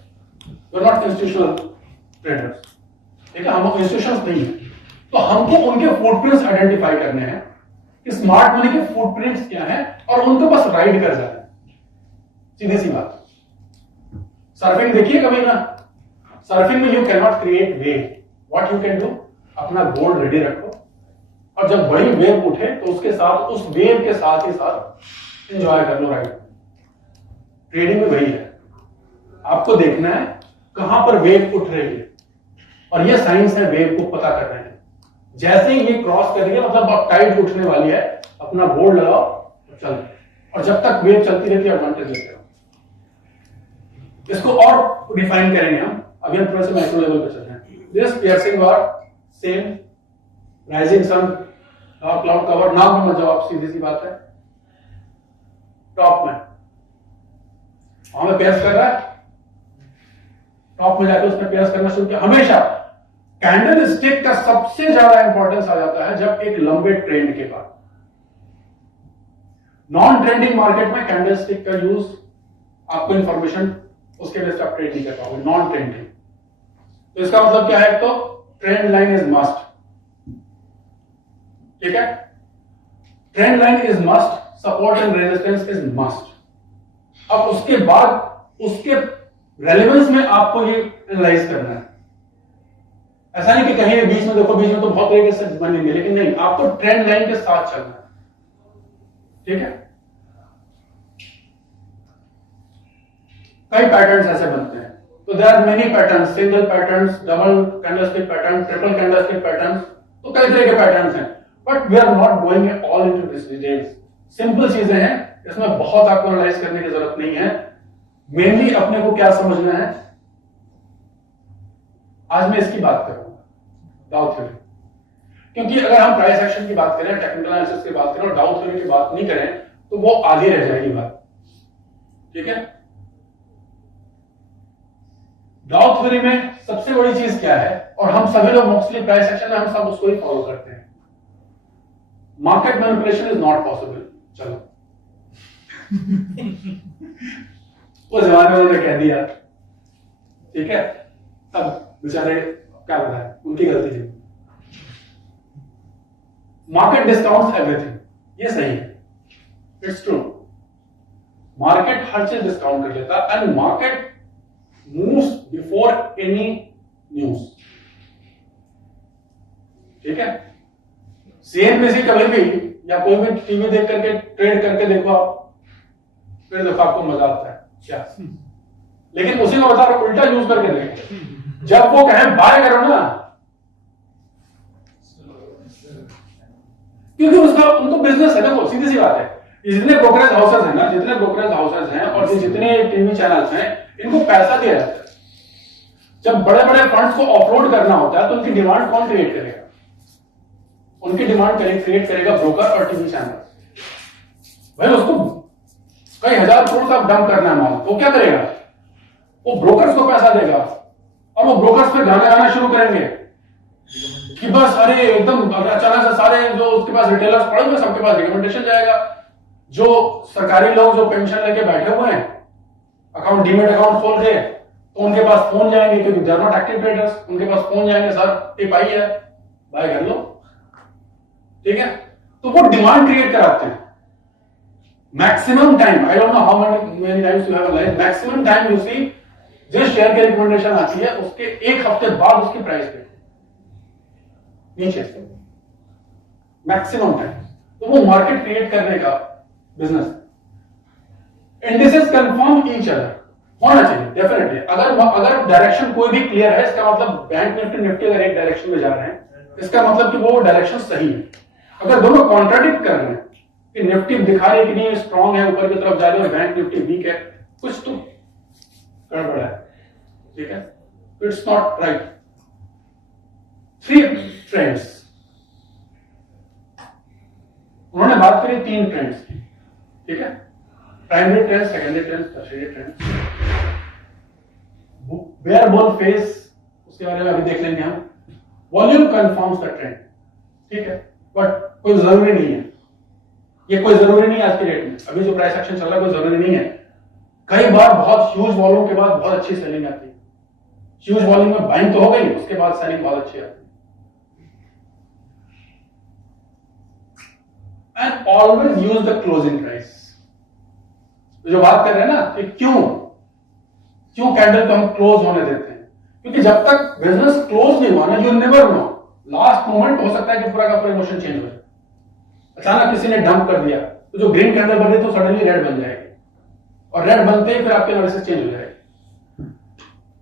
we are not institutional traders, ठीक है। हम इंस्टीट्यूशंस नहीं है, तो हमको उनके फुटप्रिंट्स आइडेंटिफाई करने हैं कि स्मार्ट मनी के फुटप्रिंट्स क्या हैं, और उनको बस राइड कर जाना है। सीधी सी बात। सर्फिंग देखिए कभी ना, सर्फिंग में you can not create wave. What you can do, अपना बोर्ड रेडी रखो, और जब बड़ी वेव उठे तो उसके साथ, उस वेव के साथ ही साथ एंजॉय कर लो राइड। ट्रेडिंग में वही है, आपको देखना है कहां पर वेव उठ रही है, और ये साइंस है वेव को पता कर रहे हैं। जैसे ही ये क्रॉस कर रही है, मतलब अब टाइट उठने वाली है, अपना बोर्ड लगाओ और चल, और जब तक वेव चलती रहती है एडवांटेज लेते हो। इसको और डिफाइन करेंगे हम, अभी हम थोड़ा सा माइक्रो लेवल पे चलते हैं। This piercing bar, same rising sun, cloud cover, नाम में मत जाओ आप, सीधी सी बात है। टॉप में हमें पेयर्स कर रहा है, टॉप में जाकर उसने पेयर्स करना शुरू किया। हमेशा कैंडल स्टिक का सबसे ज्यादा इंपॉर्टेंस आ जाता है जब एक लंबे ट्रेंड के बाद। नॉन ट्रेंडिंग मार्केट में कैंडल स्टिक का यूज, आपको इंफॉर्मेशन उसके बेस पर आप ट्रेड नहीं कर पाओगे। नॉन ट्रेंडिंग, तो इसका मतलब क्या है, तो ट्रेंड लाइन इज मस्ट, ठीक है। Trend line is must, support and resistance is must. अब उसके बाद उसके रेलेवेंस में आपको ये एनालाइज करना है। ऐसा नहीं कि कहीं बीच में देखो, बीच में तो बहुत तरीके से बनेंगे, लेकिन नहीं, आपको ट्रेंड लाइन के साथ चलना है, ठीक है। कई पैटर्न्स ऐसे बनते हैं, तो there are many patterns, single patterns, double candlestick pattern, triple candlestick patterns, तो कई तरह के पैटर्न्स हैं, but we are not going all into this details. Simple चीजें हैं, इसमें बहुत आपको एनालाइज करने की जरूरत नहीं है। मेनली अपने को क्या समझना है, आज मैं इसकी बात करूंगा, डाउ थ्योरी। क्योंकि अगर हम प्राइस एक्शन की बात करें, टेक्निकल एनालिसिस की बात करें और डाउ थ्योरी की बात नहीं करें, तो वो आगे रह जाएगी बात, ठीक है। डाउ थ्योरी में सबसे बड़ी चीज क्या है, और हम सभी लोग मोस्टली प्राइस एक्शन में हम सब उसको ही फॉलो करते हैं, market manipulation is not possible. चलो उस जमाने में उन्होंने कह दिया, ठीक है, अब बेचारे क्या बताएं, उनकी गलती थी। मार्केट डिस्काउंट्स एवरीथिंग, ये सही है, इट्स ट्रू। मार्केट हर चीज डिस्काउंट कर लेता and market moves before any news, ठीक है। सीएनबीसी कभी भी या कोई भी टीवी देख करके ट्रेड करके देखो आप, फिर देखो आपको मजा आता है क्या। लेकिन उसी को बता रहा उल्टा यूज करके देखो, जब वो कहे बाय करो ना, क्योंकि उसका उनको बिजनेस है ना, वो सीधी सी बात है। जितने ब्रोकरेज हाउसेस हैं ना, जितने ब्रोकरेज हाउसेस हैं और जितने टीवी चैनल्स हैं, इनको पैसा दिया जाता है। जब बड़े बड़े फंड्स को ऑफलोड करना होता है तो उनकी डिमांड कौन क्रिएट करेगा? उनकी डिमांड क्रिएट करेगा ब्रोकर और टीवी चैनल। भाई उसको कई हजार करोड़ का डंप करना है माल, वो क्या करेगा? वो ब्रोकर्स को पैसा देगा और वो ब्रोकर्स पे गाने आना शुरू करेंगे कि बस अरे एकदम अचानक से सारे जो उसके पास रिटेलर्स पड़े हुए सबके पास रिकमेंडेशन जाएगा। जो सरकारी लोग जो पेंशन लेके बैठे हुए हैं, अकाउंट डीमेट अकाउंट खोल के, तो उनके पास फोन जाएंगे क्योंकि they are not active traders, उनके पास फोन जाएंगे, सर टिप आई है, बाय कर लो, ठीक है। तो वो डिमांड क्रिएट कराते हैं। Maximum time, I don't know how many times you have a life, maximum time you see जिस शेयर की रिकमेंडेशन आती है उसके एक हफ्ते बाद उसकी प्राइस पे नीचे, मैक्सिमम टाइम। तो वो मार्केट क्रिएट करने का business. Indices confirm each other, होना चाहिए डेफिनेटली। अगर डायरेक्शन कोई भी क्लियर है, इसका मतलब बैंक निफ्टी अगर एक डायरेक्शन में जा रहे हैं, इसका मतलब कि वो डायरेक्शन सही है। अगर दोनों कॉन्ट्राडिक्ट कर रहे हैं कि निफ्टी दिखा रही है कि नहीं स्ट्रांग है, ऊपर की तरफ जा रही है, और बैंक निफ्टी वीक है, कुछ तो गड़बड़ है, ठीक है, इट्स नॉट राइट। 3 ट्रेंड्स उन्होंने बात करी, 3 ट्रेंड्स की, ठीक है। Primary trend, secondary trend, tertiary trend. Bear bull phase, उसके बारे में अभी देख लेंगे हम। वॉल्यूम कंफर्म्स द ट्रेंड, ठीक है, बट कोई जरूरी नहीं है, ये कोई जरूरी नहीं है आज की डेट में। अभी जो प्राइस एक्शन चल रहा है कोई जरूरी नहीं है। कई बार बहुत ह्यूज वॉल्यूम के बाद बहुत अच्छी सेलिंग आती है। ह्यूज वॉल्यूम में बाइंग तो हो गई, उसके बाद सेलिंग बहुत अच्छी आती है। And always use the closing price. जो बात कर रहे हैं ना कि क्यों कैंडल को हम क्लोज होने देते हैं, क्योंकि जब तक बिजनेस क्लोज नहीं हुआ ना, you never no, last moment हो सकता है कि पूरा का पूरा इमोशन चेंज हो जाए। अचानक किसी ने डंप कर दिया तो जो ग्रीन कैंडल बनी तो सडनली रेड बन जाएगी, और रेड बनते ही फिर आपके एनालिसिस चेंज हो जाएगी।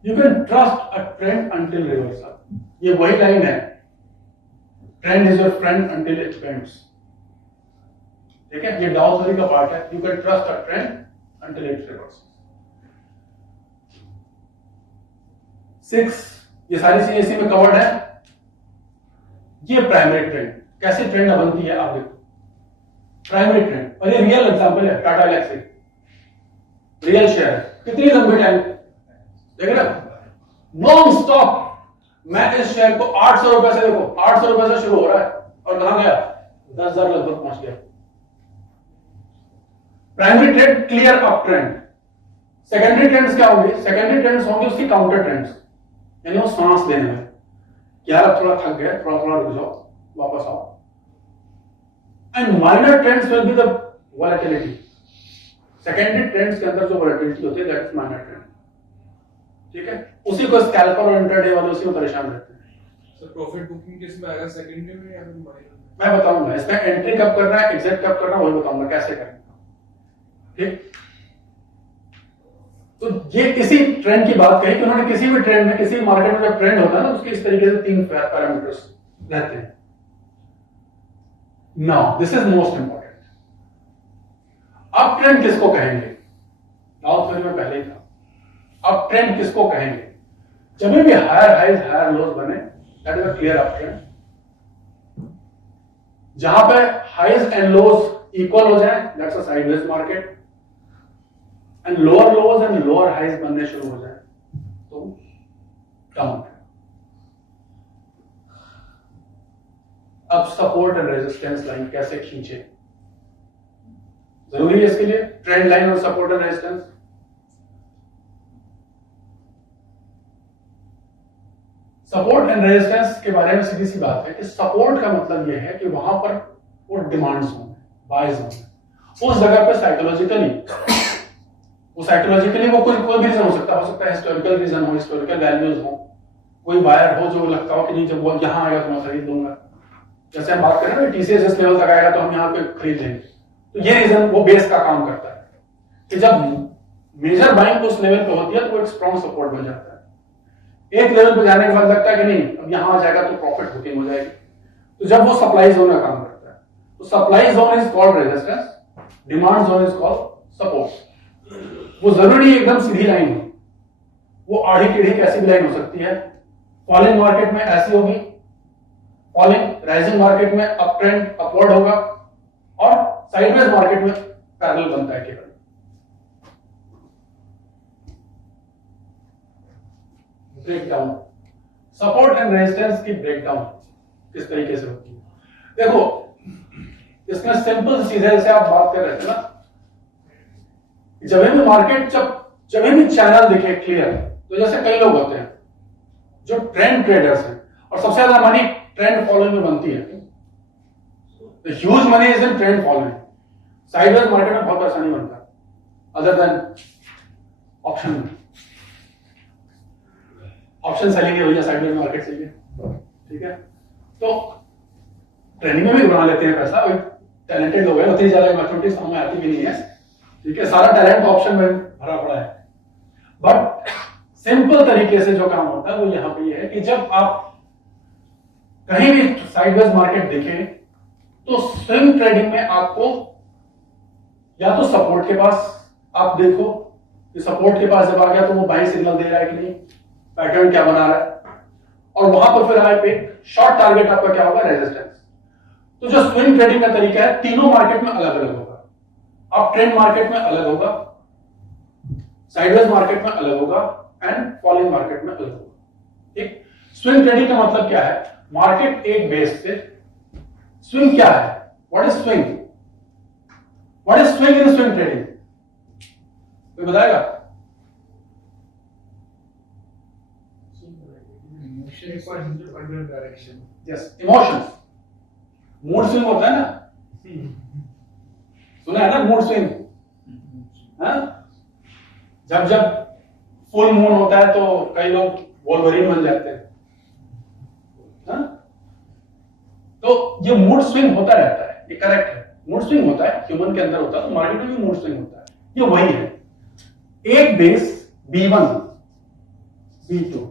You can trust a trend until reversal, ये वही लाइन है, trend is your friend until it bends, ठीक है। ये डाउ थ्योरी का पार्ट है। You can trust a trend until it reverse. 6, ये सारी चीजें इसी में कवर्ड है। ये प्राइमरी ट्रेंड, कैसे ट्रेंड बनती है आप देखो। प्राइमरी ट्रेंड, और ये रियल एग्जांपल है, टाटा गैलेक्सी रियल शेयर, कितनी लंबी टाइम देख रहे हो, नॉन स्टॉप। मैं इस शेयर को 800 रुपए से, देखो 800 रुपए से शुरू हो रहा है और कहां गया, 10,000 लगभग पहुंच गया। Primary trend clear up trend. Secondary trends क्या होंगे? सेकेंडरी ट्रेंड्स होंगे उसकी काउंटर ट्रेंड्स, यानी वो सांस लेने में, यार अब थोड़ा थक गए, थोड़ा थोड़ा रुक जाओ, वापस आओ। And minor trends will be the volatility. Secondary trends के अंदर जो वॉलेटिलिटी होती है दैट इज माइनर ट्रेंड, ठीक है। उसी को स्कैल्पर और इंट्राडे वाले उसी में परेशान रहते हैं। सर प्रॉफिट बुकिंग किस में आएगा, सेकेंडरी में या फिर माइनर? मैं बताऊंगा इसका एंट्री कब करना है, एग्जिट कब करना है, वही बताऊंगा कैसे करना, ठीक। तो ये इसी ट्रेंड की बात कही कि उन्होंने किसी भी ट्रेंड में, किसी मार्केट में जब ट्रेंड होता है ना, उसके इस तरीके से 3 पैरामीटर्स रहते हैं। Now this is most important. अब ट्रेंड किसको कहेंगे? डाउ थ्योरी में पहले ही था। अब ट्रेंड किसको कहेंगे? जब भी हायर हाइज हायर लोज बने, that is a clear up trend. जहां पे हाइज एंड लोज इक्वल हो जाए, that's a sideways market, and lower lows and lower highs बनने शुरू हो जाए तो डाउन। अब सपोर्ट एंड रेजिस्टेंस लाइन कैसे खींचे, जरूरी है इसके लिए ट्रेंड लाइन और support and resistance. Support and resistance के बारे में सीधी सी बात है कि सपोर्ट का मतलब यह है कि वहां पर वो डिमांड जोन है, बाय जोन है, उस जगह पे साइकोलॉजिकली वो कोई भी रीजन हो सकता है हिस्टोरिकल रीजन हो, हिस्टोरिकल वैल्यूज हो, कोई बायर हो जो लगता हो कि नहीं जब वो यहां आएगा तो मैं खरीद लूंगा, जैसे हम बात करें ना टीसीएस इस लेवल तक आएगा तो हम यहाँ पे खरीद लेंगे, तो ये रीजन वो बेस का काम करता है कि जब मेजर बाइंग उस लेवल पे होती है तो वो एक स्ट्रॉन्ग सपोर्ट बन जाता है। एक लेवल पे जाने के बाद लगता है कि नहीं अब यहां आ जाएगा तो प्रॉफिट बुकिंग हो जाएगी, तो जब वो सप्लाई जोन का काम करता है तो supply zone is called resistance, demand zone is called support. वो जरूरी एकदम सीधी लाइन हो, वो आड़ी टेढ़ी कैसी भी लाइन हो सकती है। फॉलिंग मार्केट में ऐसी होगी, फॉलिंग राइजिंग मार्केट में अप ट्रेंड अपवर्ड होगा, और साइडवेज मार्केट में पैरेलल बनता है केवल। ब्रेकडाउन, सपोर्ट एंड रेजिस्टेंस की ब्रेकडाउन किस तरीके से होती है, देखो इसमें सिंपल चीज है, जैसे आप बात कर रहे थे ना, जब भी मार्केट जब भी चैनल दिखे क्लियर, तो जैसे कई लोग होते हैं जो ट्रेंड ट्रेडर्स हैं और सबसे ज्यादा मनी ट्रेंड फॉलोइंग में बनती है, तो huge money is in trend following. Sideways market में बहुत पैसा नहीं बनता अदर देन ऑप्शन में, ऑप्शन सेलिंग है भैया साइडवेज मार्केट से, ठीक है, तो ट्रेनिंग में भी बना लेते हैं पैसा, टैलेंटेड लोग हैं, उतनी ज्यादा मैथमेटिक्स हमें आती भी नहीं है, ठीक है, सारा टैलेंट ऑप्शन में भरा पड़ा है। बट सिंपल तरीके से जो काम होता है वो यहां पे ये है कि जब आप कहीं भी साइडवेज मार्केट देखें तो स्विंग ट्रेडिंग में आपको या तो सपोर्ट के पास आप देखो कि सपोर्ट के पास जब आ गया तो वो बाइंग सिग्नल दे रहा है कि नहीं, पैटर्न क्या बना रहा है, और वहां पर फिर हमारे पे शॉर्ट टारगेट आपका क्या होगा, रेजिस्टेंस। तो जो स्विंग ट्रेडिंग का तरीका है तीनों मार्केट में अलग अलग होगा, अप ट्रेंड मार्केट में अलग होगा, साइडवेज मार्केट में अलग होगा, एंड फॉलिंग मार्केट में अलग होगा, ठीक। स्विंग ट्रेडिंग का मतलब क्या है, मार्केट एक बेस से स्विंग क्या है, what is swing, what is swing in swing trading, कोई बताएगा? Under direction. Yes, emotions, mood swing होता है ना, सुना है ना मूड स्विंग, जब जब फुल मून होता है तो कई लोग वोल्वरिन बन जाते हैं, हा? तो ये मूड स्विंग होता रहता है, ये करेक्ट है, मूड स्विंग होता है, ह्यूमन के अंदर होता है, तो मार्केट में भी मूड स्विंग होता है, ये वही है। एक बेस B1 B2,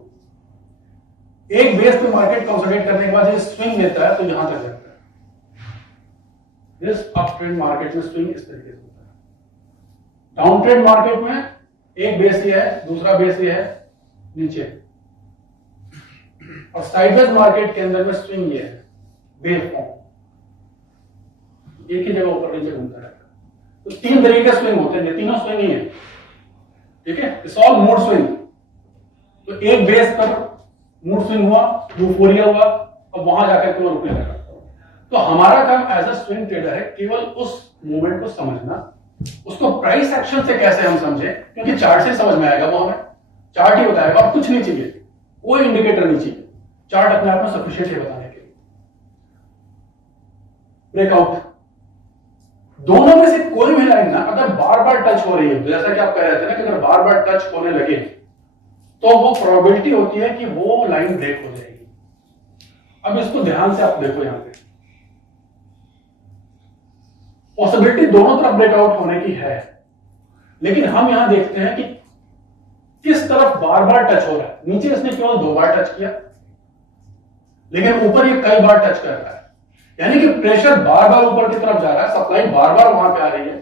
एक बेस पे मार्केट कंसोलिडेट करने के बाद ये स्विंग लेता है तो यहां तक जाता है। इस अप ट्रेंड मार्केट में स्विंग इस तरीके से होता है। डाउन ट्रेंड मार्केट में एक बेस ये है, दूसरा बेस ये है नीचे, और साइडवेज मार्केट के अंदर में स्विंग ये है, वेव फॉर्म, एक ही जगह ऊपर नीचे घूमता रहता है। तो तीन तरीके के स्विंग होते हैं, ये तीनों स्विंग ही है, ठीक है, इट्स ऑल मूड स्विंग। तो एक बेस पर मूड स्विंग हुआ, यूफोरिया हुआ, अब वहां जाकर के वो रुकने लगा। तो हमारा काम एज अ स्विंग ट्रेडर है केवल उस मूवमेंट को समझना, उसको प्राइस एक्शन से कैसे हम समझे, क्योंकि चार्ट से समझ में आएगा, वो हमें चार्ट ही बताएगा और कुछ नहीं चाहिए, कोई इंडिकेटर नहीं चाहिए, चार्ट अपने आप में सफिशिएंट है बताने के लिए। ब्रेकआउट, दोनों में से कोई भी लाइन ना अगर बार बार टच हो रही है, जैसा कि आप कह रहे थे ना कि अगर बार बार टच होने लगे तो वो प्रोबेबिलिटी होती है कि वो लाइन ब्रेक हो जाएगी। अब इसको ध्यान से आप देखो, यहां पे पॉसिबिलिटी दोनों तरफ ब्रेकआउट होने की है, लेकिन हम यहां देखते हैं कि किस तरफ बार बार टच हो रहा है। नीचे इसने केवल 2 बार टच किया, लेकिन ऊपर ये कई बार टच कर रहा है, यानी कि प्रेशर बार बार ऊपर की तरफ जा रहा है, सप्लाई बार बार वहां पे आ रही है,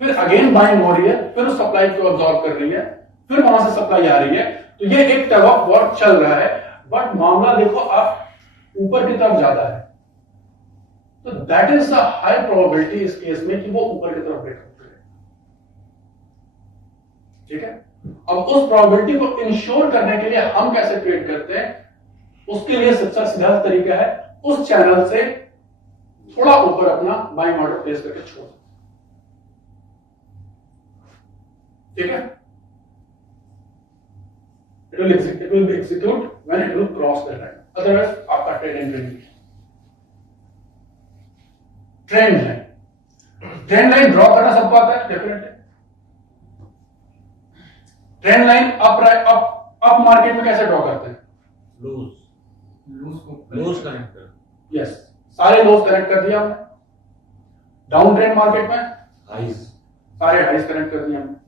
फिर अगेन बाइंग हो रही है, फिर उस सप्लाई को अब्सॉर्ब कर रही है, फिर वहां से सप्लाई आ रही है। तो ये एक टग ऑफ वॉर चल रहा है, बट मामला देखो आप ऊपर की तरफ ज्यादा है, तो that is a high probability इस केस में कि वो ऊपर की तरफ ब्रेकआउट करेगा। ठीक है, अब उस प्रोबेबिलिटी को इंश्योर करने के लिए हम कैसे ट्रेड करते हैं, उसके लिए सबसे सीधा तरीका है उस चैनल से थोड़ा ऊपर अपना बाइंग ऑर्डर प्लेस करके छोड़। ठीक है, it will be execute when it will cross the line, otherwise आपका ट्रेड एंट्री नहीं। ट्रेंड लाइन ड्रॉ करना सबको आता है definitely. Trend line up market में कैसे ड्रॉ करते हैं? Loose connector. यस, सारे लोज कनेक्ट कर दिया हमने। डाउन ट्रेंड मार्केट में हाइज, सारे हाइज कनेक्ट कर दिया हमने।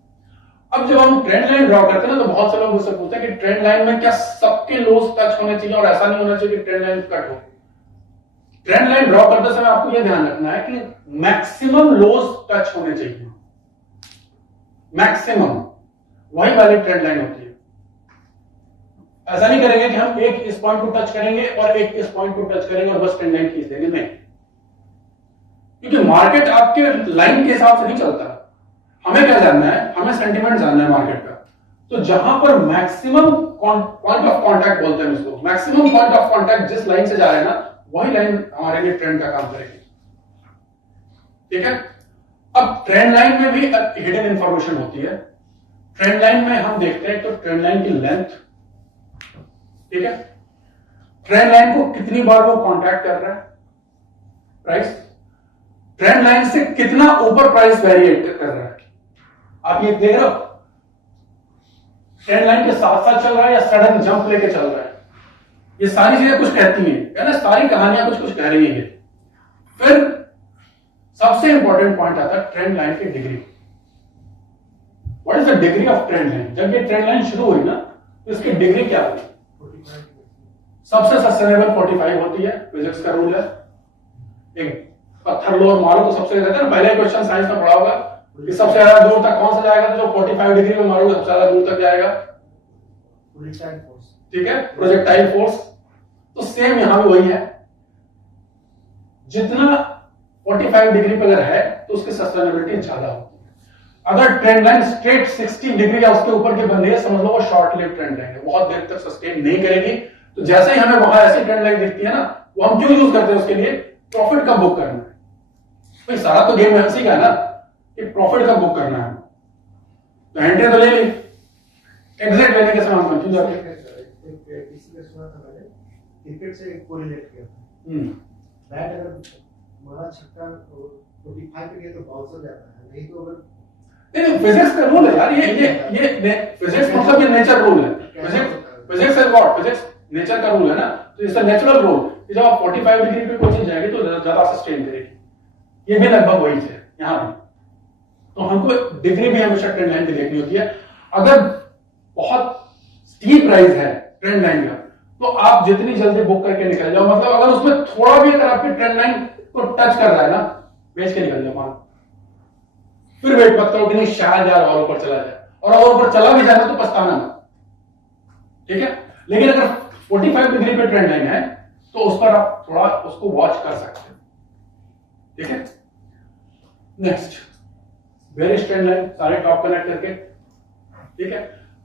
अब जब हम ट्रेंड लाइन ड्रॉ करते हैं ना, तो बहुत से लोग मुझसे पूछते हैं कि ट्रेंड लाइन में क्या सबके लोज टच होने चाहिए, और ऐसा नहीं होना चाहिए कि ट्रेंड लाइन कट हो। ट्रेंड लाइन ड्रॉ करते समय आपको यह ध्यान रखना है कि मैक्सिमम लोज टच होने चाहिए। मैक्सिमम वही वाली ट्रेंड लाइन होती है। ऐसा नहीं करेंगे कि हम एक इस पॉइंट को टच करेंगे और एक इस पॉइंट को टच करेंगे और बस ट्रेंड लाइन खींच देंगे, नहीं। क्योंकि मार्केट आपके लाइन के हिसाब से नहीं चलता। हमें क्या जानना है, हमें सेंटिमेंट जानना है मार्केट का। तो जहां पर मैक्सिमम पॉइंट ऑफ कांटेक्ट बोलते हैं इसको, मैक्सिमम पॉइंट ऑफ कांटेक्ट जिस लाइन से जा रहे हैं ना, वही लाइन हमारे लिए ट्रेंड का काम करेगी। ठीक है, अब ट्रेंड लाइन में भी हिडन इंफॉर्मेशन होती है। ट्रेंड लाइन में हम देखते हैं तो ट्रेंड लाइन की लेंथ, ठीक है, ट्रेंड लाइन को कितनी बार वो कांटेक्ट कर रहा है, प्राइस, ट्रेंड लाइन से कितना ऊपर प्राइस वेरिएट कर रहा है। आप ये देख रहे हो, ट्रेंड लाइन के साथ साथ चल रहा है या सडन जंप लेके चल रहा है। ये सारी चीजें कुछ कहती हैं, है ना, सारी कहानियां कुछ कुछ कह रही हैं। फिर सबसे इंपॉर्टेंट पॉइंट आता है ट्रेंड लाइन की degree. What is the degree of trend line? जब ये ट्रेंड लाइन शुरू हुई ना, तो इसकी डिग्री क्या हुई? सबसे सस्टेनेबल 45 होती है, फिजिक्स का रूल है। एक पत्थर लो और मारो तो सबसे ज्यादा, पहले क्वेश्चन साइंस में पढ़ा होगा कि सबसे ज्यादा दूर तक कौन सा जाएगा, तो जो 45 डिग्री में मारोगे सबसे ज्यादा दूर तक जाएगा। ठीक है, प्रोजेक्टाइल फोर्स। तो सेम यहां भी वही है, जितना 45 डिग्री पे अगर है तो उसकी सस्टेनेबिलिटी ज्यादा होती है। अगर ट्रेंड लाइन स्ट्रेट 60 डिग्री या उसके ऊपर की बन रही है, समझ लो वो शॉर्ट लिव ट्रेंड लाइन है, बहुत देर तक सस्टेन नहीं करेगी। तो जैसे ही हमें वहां ऐसी ट्रेंड लाइन दिखती है ना, वो हम क्यों यूज करते हैं उसके लिए? प्रॉफिट कब बुक करना है। भाई सारा तो गेम एमसी का है ना, कि प्रॉफिट कब बुक करना है। तो एंट्री तो ले ली, एग्जिट लेने के समय हम कंफ्यूज होते हैं। इसलिए सुना था मैंने, क्रिकेट से कोरिलेट किया था। बैट अगर मारा छक्का 45 पे गया तो बाउंसर जाता है, नहीं तो अगर नहीं, फिजिक्स का रूल है यार, ये फिजिक्स मतलब ये नेचर रूल है। Physics is what, physics nature का रूल है ना। तो इसका नेचुरल रूल कि जब आप 45 डिग्री पे कोई चीज जाएगी तो ज्यादा सस्टेन करेगी। ये भी लगभग वही है यहां भी। तो हमको डिग्री भी हमेशा ट्रेंड लाइन की देखनी होती है। अगर बहुत स्टीप राइज है ट्रेंड लाइन का, तो आप जितनी जल्दी बुक करके निकल जाओ। मतलब अगर उसमें थोड़ा भी अगर आपकी ट्रेंड लाइन को टच कर रहा है ना, बेच के निकल जाओ वहां। फिर वेट मत करो कि नहीं शायद यार और ऊपर चला जाए, और अगर ऊपर चला भी जाए तो पछताना मत। ठीक है, लेकिन अगर 45 डिग्री पे ट्रेंड लाइन है तो उस पर आप थोड़ा उसको वॉच कर सकते हैं। ठीक है, नेक्स्ट बेरिश ट्रेंड लाइन, सारे टॉप कनेक्ट करके। ठीक है,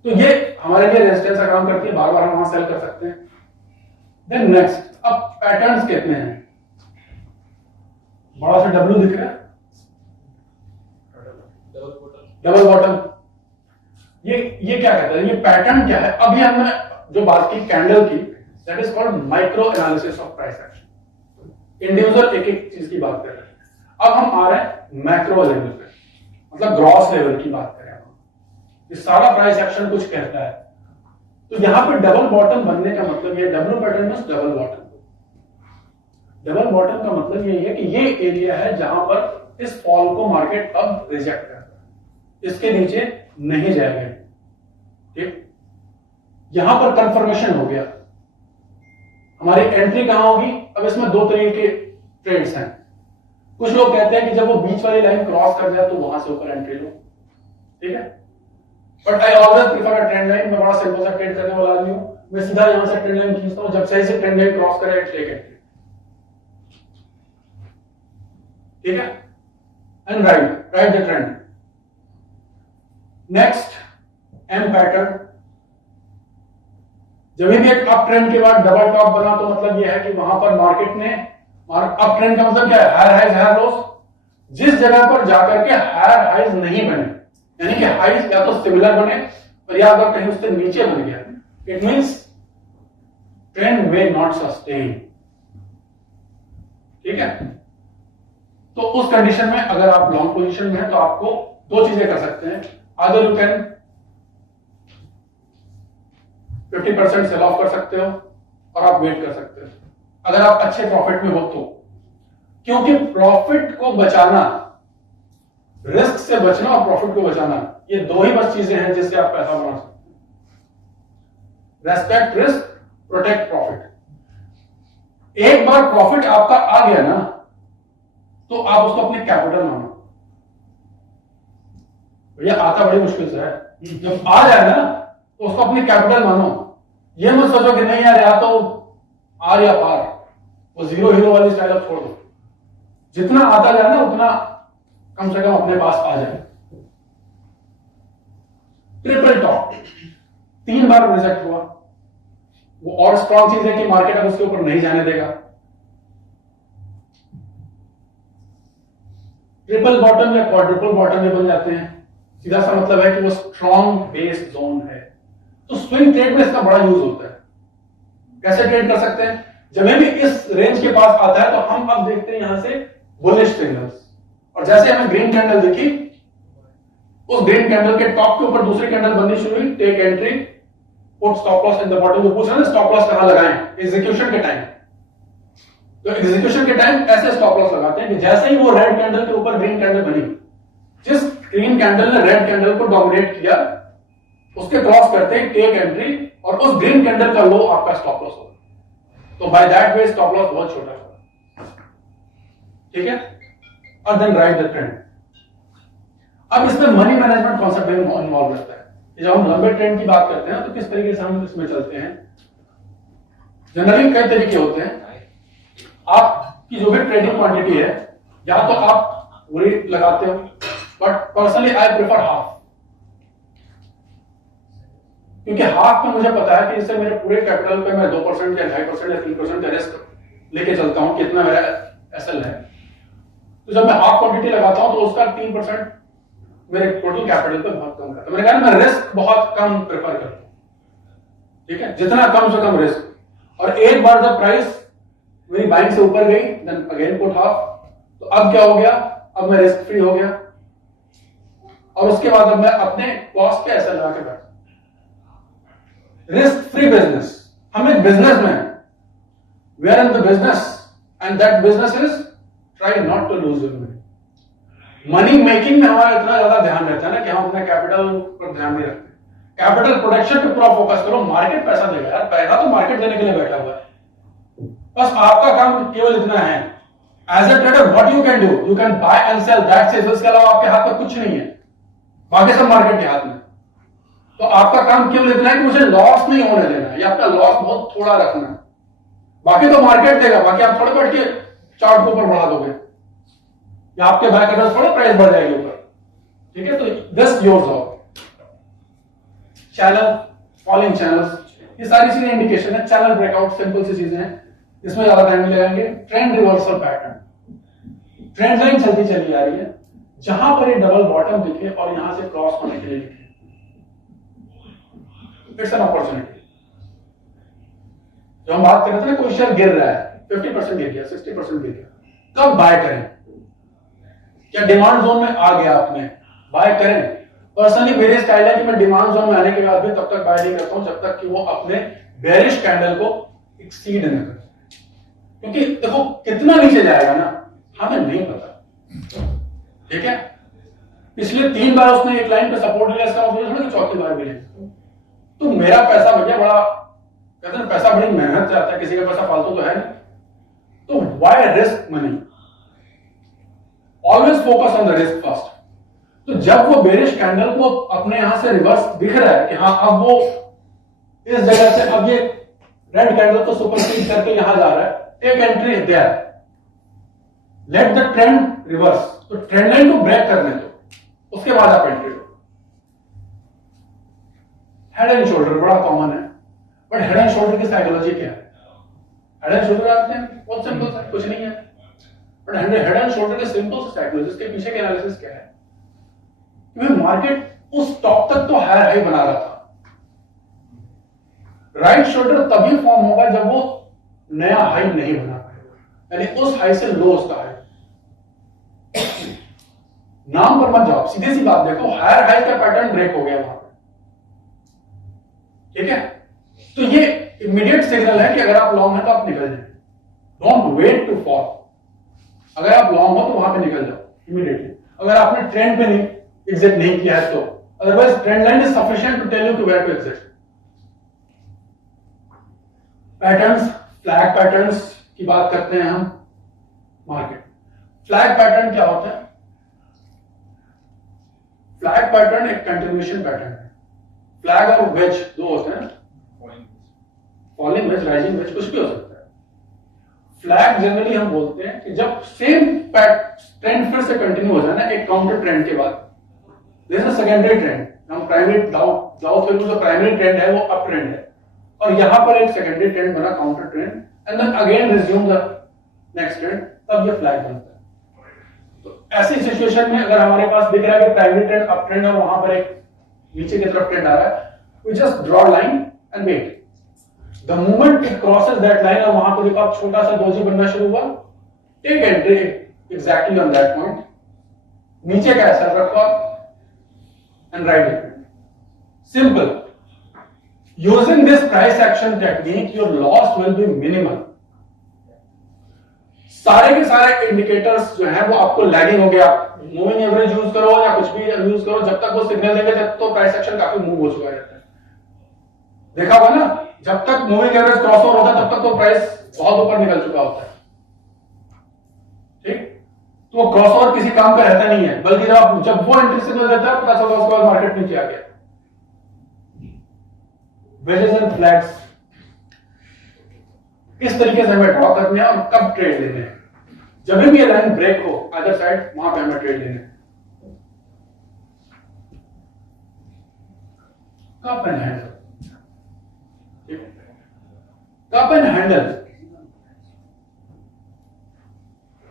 तो ये हमारे लिए रेजिस्टेंस का काम करती है, बार बार हम वहां सेल कर सकते हैं। देन नेक्स्ट, अब पैटर्न्स कितने हैं? बड़ा सा डब्ल्यू दिख रहा है, डबल बॉटम। ये क्या कहता है, ये पैटर्न क्या है? अभी हमने जो बात की कैंडल की, that is called micro analysis of price action. Individual एक एक चीज की बात कर रहे हैं। अब हम आ रहे हैं मैक्रो लेवल पे, मतलब ग्रॉस लेवल की बात करें। ये सारा प्राइस एक्शन कुछ कहता है। तो यहां पे डबल बॉटम बनने का मतलब ये डब्ल्यू पैटर्न में डबल बॉटम। डबल बॉटम का मतलब ये है कि ये एरिया है जहां पर इस फॉल को मार्केट अब रिजेक्ट करता है, इसके नीचे नहीं जाएगा। ठीक, यहां पर कंफर्मेशन हो गया। हमारी एंट्री कहां होगी? अब इसमें दो तरीके के ट्रेड्स हैं। कुछ लोग कहते हैं कि जब वो बीच वाली लाइन क्रॉस कर जाए तो वहां से ऊपर एंट्री लो। ठीक है, but I always prefer a trend line. मैं बड़ा सिंपल सा ट्रेड करने वाला आदमी हूं, मैं सीधा यहां से ट्रेंड लाइन खींचता हूं, जब सही से ट्रेंड लाइन क्रॉस करे टेक एंट्री। ठीक है, and ride the trend. Next M pattern, जब भी एक अप ट्रेंड के बाद डबल टॉप बना तो मतलब यह है कि वहां पर मार्केट ने, अप ट्रेंड का मतलब क्या है, हायर हाइज हायर लोस। जिस जगह पर जाकर के हायर हाइज नहीं बने, यानी कि हाइज या तो सिमिलर बने और या अगर कहीं उससे नीचे बन गया, it means trend way not sustain. ठीक है, तो उस कंडीशन में अगर आप लॉन्ग पोजीशन में हैं तो आपको दो चीजें कर सकते हैं, either you can 50% sell off कर सकते हो और आप वेट कर सकते हो अगर आप अच्छे प्रॉफिट में हो तो, क्योंकि प्रॉफिट को बचाना, रिस्क से बचना और प्रॉफिट को बचाना, ये दो ही बस चीजें हैं जिससे आप पैसा बना सकते हैं। Respect risk, protect profit. एक बार प्रॉफिट आपका आ गया ना तो आप उसको अपने कैपिटल मानो। भैया आता बड़ी मुश्किल से है, जब आ जाए ना तो उसको अपनी कैपिटल मानो। ये मत सोचो कि नहीं यार या तो आर या पार, वो जीरो हीरो वाली स्टाइल अब छोड़ दो। जितना आता जाए ना उतना कम से कम अपने पास आ जाए। ट्रिपल टॉप 3 बार रिजेक्ट हुआ, वो और स्ट्रॉन्ग चीज है कि मार्केट अब उसके ऊपर नहीं जाने देगा। ट्रिपल बॉटम या क्वाड्रुपल बॉटम में बन जाते हैं, सीधा सा मतलब है कि वो स्ट्रॉन्ग बेस जोन है। तो स्विंग ट्रेड में इसका बड़ा यूज होता है। कैसे ट्रेड कर सकते हैं, जब भी इस रेंज के पास आता है तो हम अब देखते हैं यहां से बुलिश सिग्नल्स, और जैसे हमें ग्रीन कैंडल दिखी, उस ग्रीन कैंडल के टॉप के ऊपर दूसरी कैंडल बननी शुरू हुई, take entry, put stop loss in the bottom. जो पूछ रहे हैं स्टॉप लॉस कहां लगाएं, एग्जीक्यूशन के टाइम। तो एग्जीक्यूशन के टाइम ऐसे स्टॉप लॉस लगाते हैं कि जैसे ही वो रेड कैंडल के ऊपर ग्रीन कैंडल बनी, जिस ग्रीन कैंडल ने रेड कैंडल को डोमिनेट किया, उसके क्रॉस करते हैं टेक एंट्री, और उस ग्रीन कैंडल का लो आपका स्टॉप लॉस होगा। तो by that way stop loss बहुत छोटा होगा। ठीक है, और देन राइट द ट्रेंड। अब इसमें मनी मैनेजमेंट कॉन्सेप्ट इन्वॉल्व रहता है। जब हम लंबे ट्रेंड की बात करते हैं तो किस तरीके से हम इसमें चलते हैं, जनरली कई तरीके होते हैं। आपकी जो भी ट्रेडिंग क्वांटिटी है, या तो आप पूरी लगाते हो, but personally I prefer half, क्योंकि हाफ में मुझे पता है कि इससे मेरे पूरे कैपिटल पे मैं 2% या 2.5% या 3% का रिस्क लेके चलता हूं, कितना मेरा एसएल है। तो जब मैं हाफ क्वांटिटी लगाता हूं तो उसका 3% मेरे टोटल कैपिटल पे बहुत कम करता है। मैंने कहा मैं रिस्क बहुत कम प्रेफर करता हूं। ठीक है, जितना कम से कम रिस्क। और एक बार जब प्राइस मेरी बाइंग से ऊपर गई, देन अगेन पुट हाफ। तो अब क्या हो गया, अब मैं रिस्क फ्री हो गया, और उसके बाद अब मैं अपने कॉस्ट पे एसएल लगा के बैठ। रिस्क फ्री बिजनेस, हम एक बिजनेस में हैं, we are in the business and that business is try not to lose your money. Money making में हमारा इतना ज्यादा ध्यान रहता है ना कि हम अपने कैपिटल पर ध्यान नहीं रखते। कैपिटल प्रोटेक्शन पे पूरा फोकस करो। मार्केट पैसा देगा यार, पैसा तो मार्केट देने के लिए बैठा हुआ है। बस आपका काम केवल इतना है, as a trader what you can do, you can buy and sell, that's it. इसके अलावा आपके हाथ में कुछ नहीं है, बाकी सब मार्केट के हाथ में। तो आपका काम केवल इतना है कि मुझे लॉस नहीं होने देना है, या अपना लॉस बहुत थोड़ा रखना है। बाकी तो मार्केट देगा, बाकी आप थोड़े बैठ के चार्ट के ऊपर बढ़ा दोगे, या आपके बाय करने से थोड़ा प्राइस बढ़ जाएगी ऊपर। ठीक है, तो this your job. Channel, falling channels, ये सारी चीजें इंडिकेशन है। चैनल ब्रेकआउट सिंपल सी चीजें हैं, इसमें ज्यादा टाइम नहीं लगाएंगे। Trend reversal pattern, trend line चलती चली आ रही है, जहां पर ये डबल बॉटम दिखे और यहां से क्रॉस होने के लिए दिखे, इट्स एन अपॉर्चुनिटी। जब हम बात कर रहे थे ना, कोई शेयर गिर रहा है, 50% गिर गया, 60% गिर गया, कब बाय करें? क्या डिमांड जोन में आ गया आपने, बाय करें? पर्सनली मेरी स्टाइल है कि मैं डिमांड जोन में आने के बाद भी तब तक बाय नहीं करता हूं जब तक कि वो अपने बेरिश कैंडल को एक्सीड न करे। क्योंकि देखो कितना नीचे जाएगा ना, हमें नहीं पता। ठीक है, पिछले 3 बार उसने एक लाइन पे सपोर्ट लिया, इसका मतलब थोड़ा कि चौथी बार मिले। तो मेरा पैसा भैया बड़ा, कहते हैं पैसा बड़ी मेहनत से आता है, किसी का पैसा फालतू तो है नहीं। तो why risk money? Always focus on the risk first. तो जब वो बेरिश कैंडल को अपने यहां से रिवर्स दिख रहा है कि हाँ अब वो इस जगह से अब ये रेड कैंडल को सुपरसीड करके यहां जा रहा है, take entry there. Let the trend reverse, तो ट्रेंड लाइन को ब्रेक करने दो, उसके बाद आप एंट्री लो। हेड एंड शोल्डर बड़ा कॉमन है, बट हेड एंड शोल्डर की साइकोलॉजी क्या है? हेड एंड शोल्डर आपने बहुत सिंपल सा, कुछ नहीं है, बट हेड एंड शोल्डर के सिंपल से साइकोलॉजी के पीछे के एनालिसिस क्या है? क्योंकि मार्केट उस टॉप तक तो हायर हाई बना रहा था। राइट शोल्डर तभी फॉर्म होगा जब वो नया हाई नहीं बना पाएगा, यानी उस हाई से लो उसका हाई। नाम पर मत जाओ, सीधी सी बात देखो, हायर हाई का पैटर्न ब्रेक हो गया वहां पे, ठीक है? तो ये इमीडिएट सिग्नल है कि अगर आप लॉन्ग है तो आप निकल जाए, डोंट वेट टू फॉल। अगर आप लॉन्ग हो तो वहां पे निकल जाओ इमीडिएटली, अगर आपने ट्रेंड पे नहीं एग्जिट नहीं किया है तो, otherwise trend line is sufficient to tell you to where to exit. Patterns, flag patterns की बात करते हैं हम। मार्केट फ्लैग पैटर्न क्या होता है? फ्लैग पैटर्न एक कंटिन्यूएशन पैटर्न है। फ्लैग और वेज दो होते हैं, फॉलिंग वेज, राइजिंग वेज, कुछ भी हो सकता है। फ्लैग जनरली हम बोलते हैं कि जब सेम ट्रेंड फिर से कंटिन्यू हो जाए ना एक काउंटर ट्रेंड के बाद, जैसे सेकेंडरी ट्रेंड, हम प्राइमरी जो प्राइमरी ट्रेंड है वो अप ट्रेंड है, और यहां पर एक सेकेंडरी ट्रेंड बना counter trend, and then again resume the next trend, तब ये फ्लैग बनता है। तो ऐसी सिचुएशन में अगर हमारे पास दिख रहा है कि प्राइमरी ट्रेंड अप ट्रेंड और वहां पर एक नीचे की तरफ ट्रेंड आ रहा है, we just draw line and wait. The moment it crosses that line और वहां पर देखो आप छोटा सा डोजी बनना शुरू हुआ, take entry exactly on that point, नीचे का ऐसा रखो आप and ride it. Simple. Using this price action technique, your loss will be minimal. सारे के सारे इंडिकेटर्स जो हैं वो आपको लैगिंग हो गया, मूविंग एवरेज यूज करो या कुछ भी यूज करो, जब तक वो सिग्नल देंगे जब तो प्राइस एक्शन काफी मूव हो चुका रहता है। देखा होगा ना, जब तक मूविंग एवरेज क्रॉस ओवर होता है तब तक तो प्राइस बहुत ऊपर निकल चुका होता है, ठीक? तो वो क्रॉस ओवर किसी काम का रहता नहीं है, बल्कि जब वो एंट्री सिग्नल देता है पता चलता है उसके बाद मार्केट नीचे आ गया। वेजेस एंड फ्लैग्स किस तरीके से हमें ड्रॉ करने हैं और कब ट्रेड लेने हैं? जब भी ये लाइन ब्रेक हो अदर साइड, वहां पे हमें ट्रेड लेने हैं। Cup and handle, cup and handle,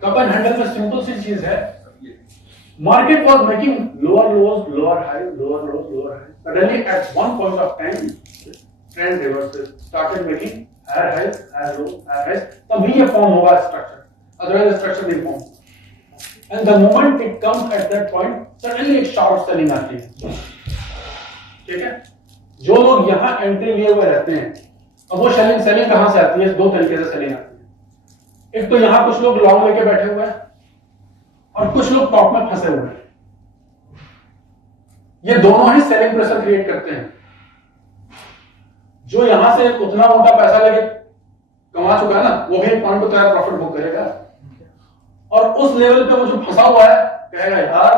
cup and handle में सिंपल सी चीज है, market was making lower lodge, lower high, lower lodge, lower high, suddenly eight one point of time trend reversal, started making higher highs, higher lows, higher highs, तभी ये form होगा structure, otherwise structure नहीं form. And the moment it comes at that point, suddenly एक short selling आती है, ठीक है? जो लोग यहां एंट्री लिए हुए रहते हैं, अब वो सेलिंग कहां से आती है? दो तरीके से सेलिंग आती है। एक तो यहां कुछ लोग लॉन्ग लेके बैठे हुए हैं और कुछ लोग टॉप में फंसे हुए हैं, ये दोनों ही सेलिंग प्रेशर क्रिएट करते हैं। जो यहां से उतना मोटा पैसा लेके कमा चुका है ना, वो भी एक पॉइंट पे तैयार प्रॉफिट बुक करेगा, और उस लेवल पे वो जो फंसा हुआ है कहेगा यार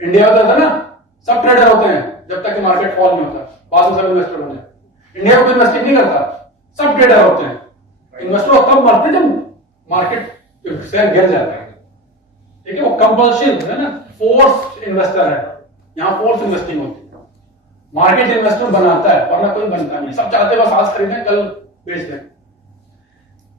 इंडिया में था ना सब ट्रेडर होते हैं जब तक कि मार्केट फॉल नहीं होता, बाद में सब इन्वेस्टर बन जाए। इंडिया में कोई इन्वेस्टिंग नहीं करता, सब ट्रेडर होते हैं। इन्वेस्टर कब मरते जब मार्केट शेयर गिर जाता है, ठीक है? वो कंपल्शन है ना, फोर्स इन्वेस्टर है, यहां फोर्स इन्वेस्टिंग होती है। मार्केट इन्वेस्टर बनाता है वरना कोई बनता नहीं, सब चाहते बस आज खरीदें कल बेच दें।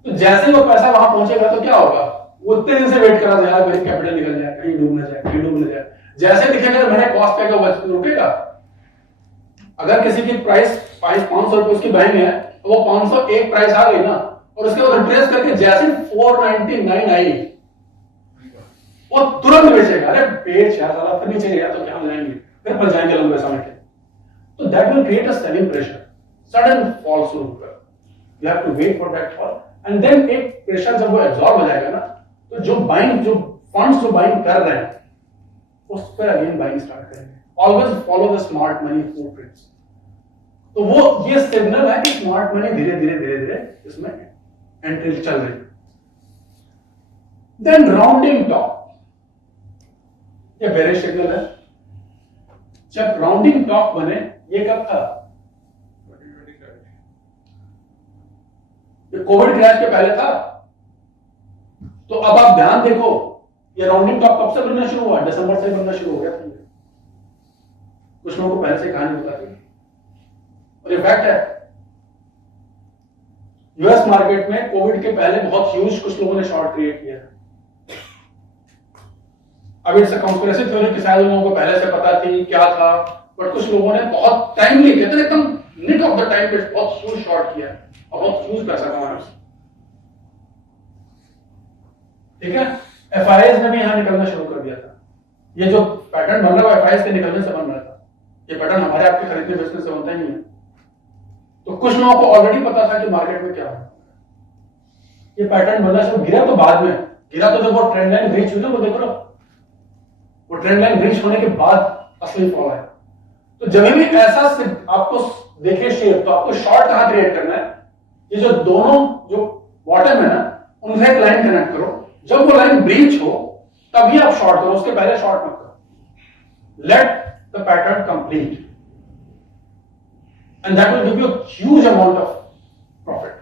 तो जैसे वो पैसा वहां पहुंचेगा तो क्या होगा? वो उतने दिन से वेट करा था यार मेरी कैपिटल निकल जाए, कहीं डूब ना जाए, कहीं डूब ना जाए। जैसे दिखेगा मैंने कॉस्ट पे का रुकेगा। अगर किसी की प्राइस 500 रुपए उसकी बाइंग है, वो 501 प्राइस आ गई ना, और उसके बाद रिट्रेस करके जैसे 499 आई, वो तुरंत बेचेगा। अरे बेच यार साला, फिर नीचे गया तो क्या हो जाएंगे, फिर फंस जाएंगे लंबे समय के। तो that will create a selling pressure, sudden fall शुरू होगा। You have to wait for that fall, and then एक प्रेशर जब वो एब्जॉर्ब हो जाएगा ना, तो जो फंड्स जो बाइंग कर रहे हैं उस पर अगेन बाइंग स्टार्ट करेंगे। Always follow the smart money footprints. तो वो ये सिग्नल है कि स्मार्ट मनी धीरे धीरे धीरे धीरे इसमें एंट्री चल रही है। देन राउंडिंग टॉप, ये बेरिश सिग्नल है। जब राउंडिंग टॉप बने, ये कब था? ये कोविड क्रैश के पहले था। तो अब आप ध्यान देखो, ये राउंडिंग टॉप कब से बनना शुरू हुआ? दिसंबर से बनना शुरू हो गया था। कुछ लोगों को पहले से कहानी बता दी, और ये फैक्ट है। यूएस मार्केट में कोविड के पहले बहुत ह्यूज कुछ लोगों ने शॉर्ट क्रिएट किया। अब इट्स अ कॉन्स्पिरेसी थ्योरी कि शायद उन लोगों को पहले से पता थी क्या था, बट कुछ लोगों ने बहुत टाइमली, कहते हैं एकदम निक ऑफ द टाइम पे बहुत ह्यूज शॉर्ट किया और बहुत ह्यूज पैसा कमाया। ठीक है, एफआईएस ने भी यहां निकलना शुरू कर दिया था। ये जो पैटर्न बन रहा है एफआईएस के निकलने से बन रहा था। ये पैटर्न हमारे आपके खरीदने बेचने से बनता ही नहीं है। तो कुछ लोगों को ऑलरेडी पता था कि मार्केट में क्या है। ये पैटर्न बनना शुरू, गिरा तो बाद में, गिरा तो जब वो ट्रेंड लाइन ब्रीच हुई ना, वो देखो, वो ट्रेंड लाइन ब्रीच होने के बाद असली फॉल है। तो जब भी ऐसा आपको देखे शेप, तो आपको शॉर्ट कहां क्रिएट करना है? ये जो दोनों जो बॉटम है ना, उनसे एक लाइन कनेक्ट करो। जब वो लाइन ब्रीच हो तभी आप शॉर्ट करो, उसके पहले शॉर्ट मत करो। Let the pattern complete and that will give you huge amount of profit.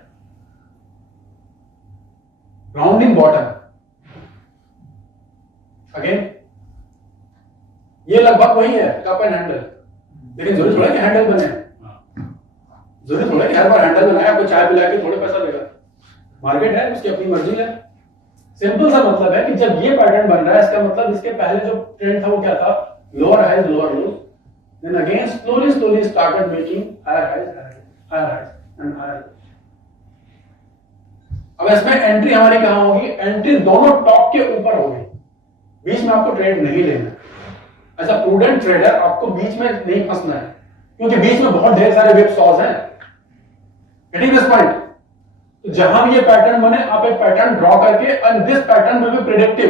Rounding bottom again, ये लगभग वही है कप एंड हैंडल, लेकिन जरूरी थोड़ा कि हैंडल बने, जरूरी थोड़ा कि हर बार हैंडल बनाए आपको चाय पिला के थोड़े पैसा देगा। मार्केट है, उसकी अपनी मर्जी है। सिंपल सा मतलब है कि जब ये पैटर्न बन रहा है, इसका मतलब इसके पहले जो ट्रेंड था वो क्या था? Lower highs lower lows, then again slowly slowly started making higher highs higher highs and higher. अब इसमें एंट्री हमारी कहां होगी? एंट्री दोनों टॉप के ऊपर होगी, बीच में आपको ट्रेड नहीं लेना। एज अ प्रूडेंट ट्रेडर आपको बीच में नहीं फंसना है, क्योंकि बीच में बहुत ढेर सारे वेब सॉज हैं। Getting this point? तो जहां भी ये पैटर्न बने, आप एक पैटर्न ड्रॉ करके, and this pattern will be predictive.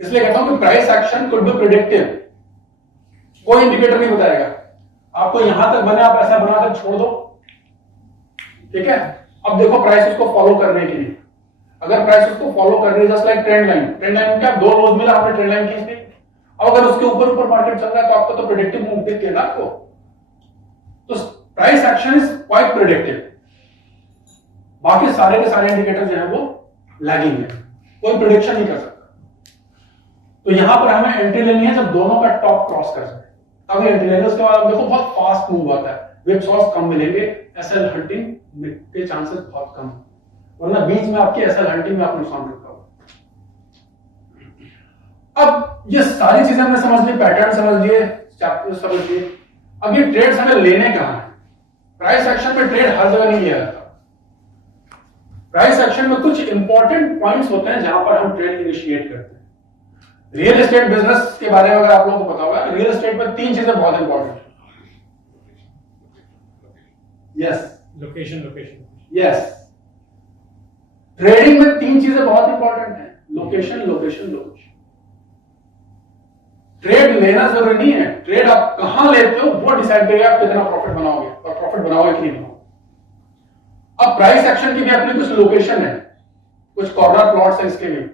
इसलिए कहता हूं कि price action could be predictive. कोई इंडिकेटर नहीं बताएगा आपको, यहां तक बने आप ऐसा बनाकर छोड़ दो। ठीक है, अब देखो प्राइस उसको फॉलो करने के लिए, अगर प्राइस उसको फॉलो कर रही है, just like trend line, trend line क्या दो रोज मिला, आपने ट्रेंड लाइन खींच दी। अब अगर उसके ऊपर ऊपर मार्केट चल रहा है तो आपको तो प्रेडिक्टिव मूव दिखती है ना आपको। तो price action is quite predictive. बाकी सारे के सारे इंडिकेटर जो है वो लैगिंग है, कोई प्रेडिक्शन नहीं कर सकता। तो यहां पर हमें एंट्री लेनी है जब दोनों का टॉप क्रॉस कर सके, तभी एंट्री लेनी है। उसके बाद देखो बहुत फास्ट मूव आता है, वेब सॉस कम मिलेंगे, एसएल हंटिंग के चांसेस बहुत कम, वरना बीच में आपकी एसएल हंटिंग में आप नुकसान रखा होगा। अब ये सारी चीजें हमने समझ ली, पैटर्न समझ लिए, चैप्टर समझ लिए। अब ये ट्रेड्स हमें लेने कहां है? प्राइस एक्शन में ट्रेड हर जगह नहीं लिया जाता। प्राइस एक्शन में कुछ इंपॉर्टेंट पॉइंट्स होते हैं जहां पर हम ट्रेड इनिशिएट करते हैं। रियल एस्टेट बिजनेस के बारे में अगर आप लोगों को पता होगा, रियल एस्टेट में तीन चीजें बहुत इंपॉर्टेंट है। यस, लोकेशन यस, ट्रेडिंग में तीन चीजें बहुत इंपॉर्टेंट है, लोकेशन लोकेशन लोकेशन। ट्रेड लेना जरूरी नहीं है, ट्रेड आप कहां लेते हो वो डिसाइड करेगा आप कितना प्रॉफिट बनाओगे, और प्रॉफिट बनाओगे कि नहीं बनाओगे। अब प्राइस एक्शन की भी अपनी कुछ लोकेशन है, कुछ कॉर्नर प्लॉट्स है इसके लिए,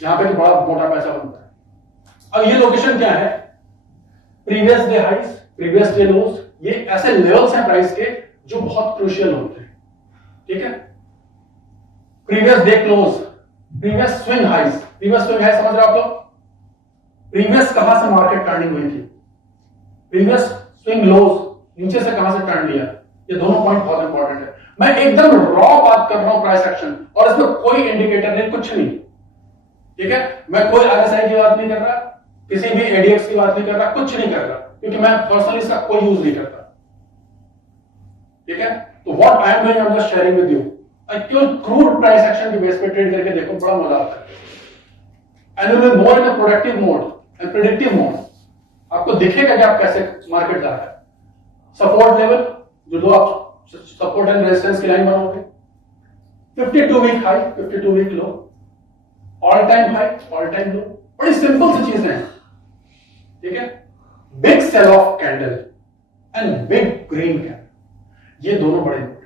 जहां पे बड़ा मोटा पैसा बनता है। अब ये लोकेशन क्या है? Previous day highs, previous day lows, ये ऐसे लेवल्स हैं प्राइस के जो बहुत क्रूशियल होते हैं। ठीक है, previous day close, previous swing highs, previous swing highs समझ रहे हो आप लोग? प्रीवियस कहां से मार्केट टर्निंग हुई थी, प्रीवियस स्विंग लोज नीचे से कहां से टर्न लिया, ये दोनों पॉइंट बहुत इंपॉर्टेंट है। मैं एकदम रॉ बात कर रहा हूं प्राइस एक्शन, और इसमें कोई इंडिकेटर नहीं, कुछ नहीं। ठीक है, मैं कोई आरएसआई की बात नहीं कर रहा, किसी भी एडीएक्स की बात नहीं कर रहा, कुछ नहीं कर रहा, क्योंकि मैं पर्सनली इसका कोई यूज नहीं करता। ठीक है, तो what I am doing, I am just sharing with you. क्यों क्रूड प्राइस एक्शन के बेस पे ट्रेड करके देखो, बड़ा मजा आता है। And you will more in a productive mode and predictive mode. आपको दिखेगा कि आप कैसे मार्केट जा रहा है। सपोर्ट लेवल जो दो आप सपोर्ट एंड रेजिस्टेंस की लाइन बनोगे, 52 week high, 52 week low, all time high, all time low. बड़ी सिंपल सी चीजें हैं। ठीक है, big sell off candle and big green candle, ये दोनों बड़े इंपॉर्टेंट।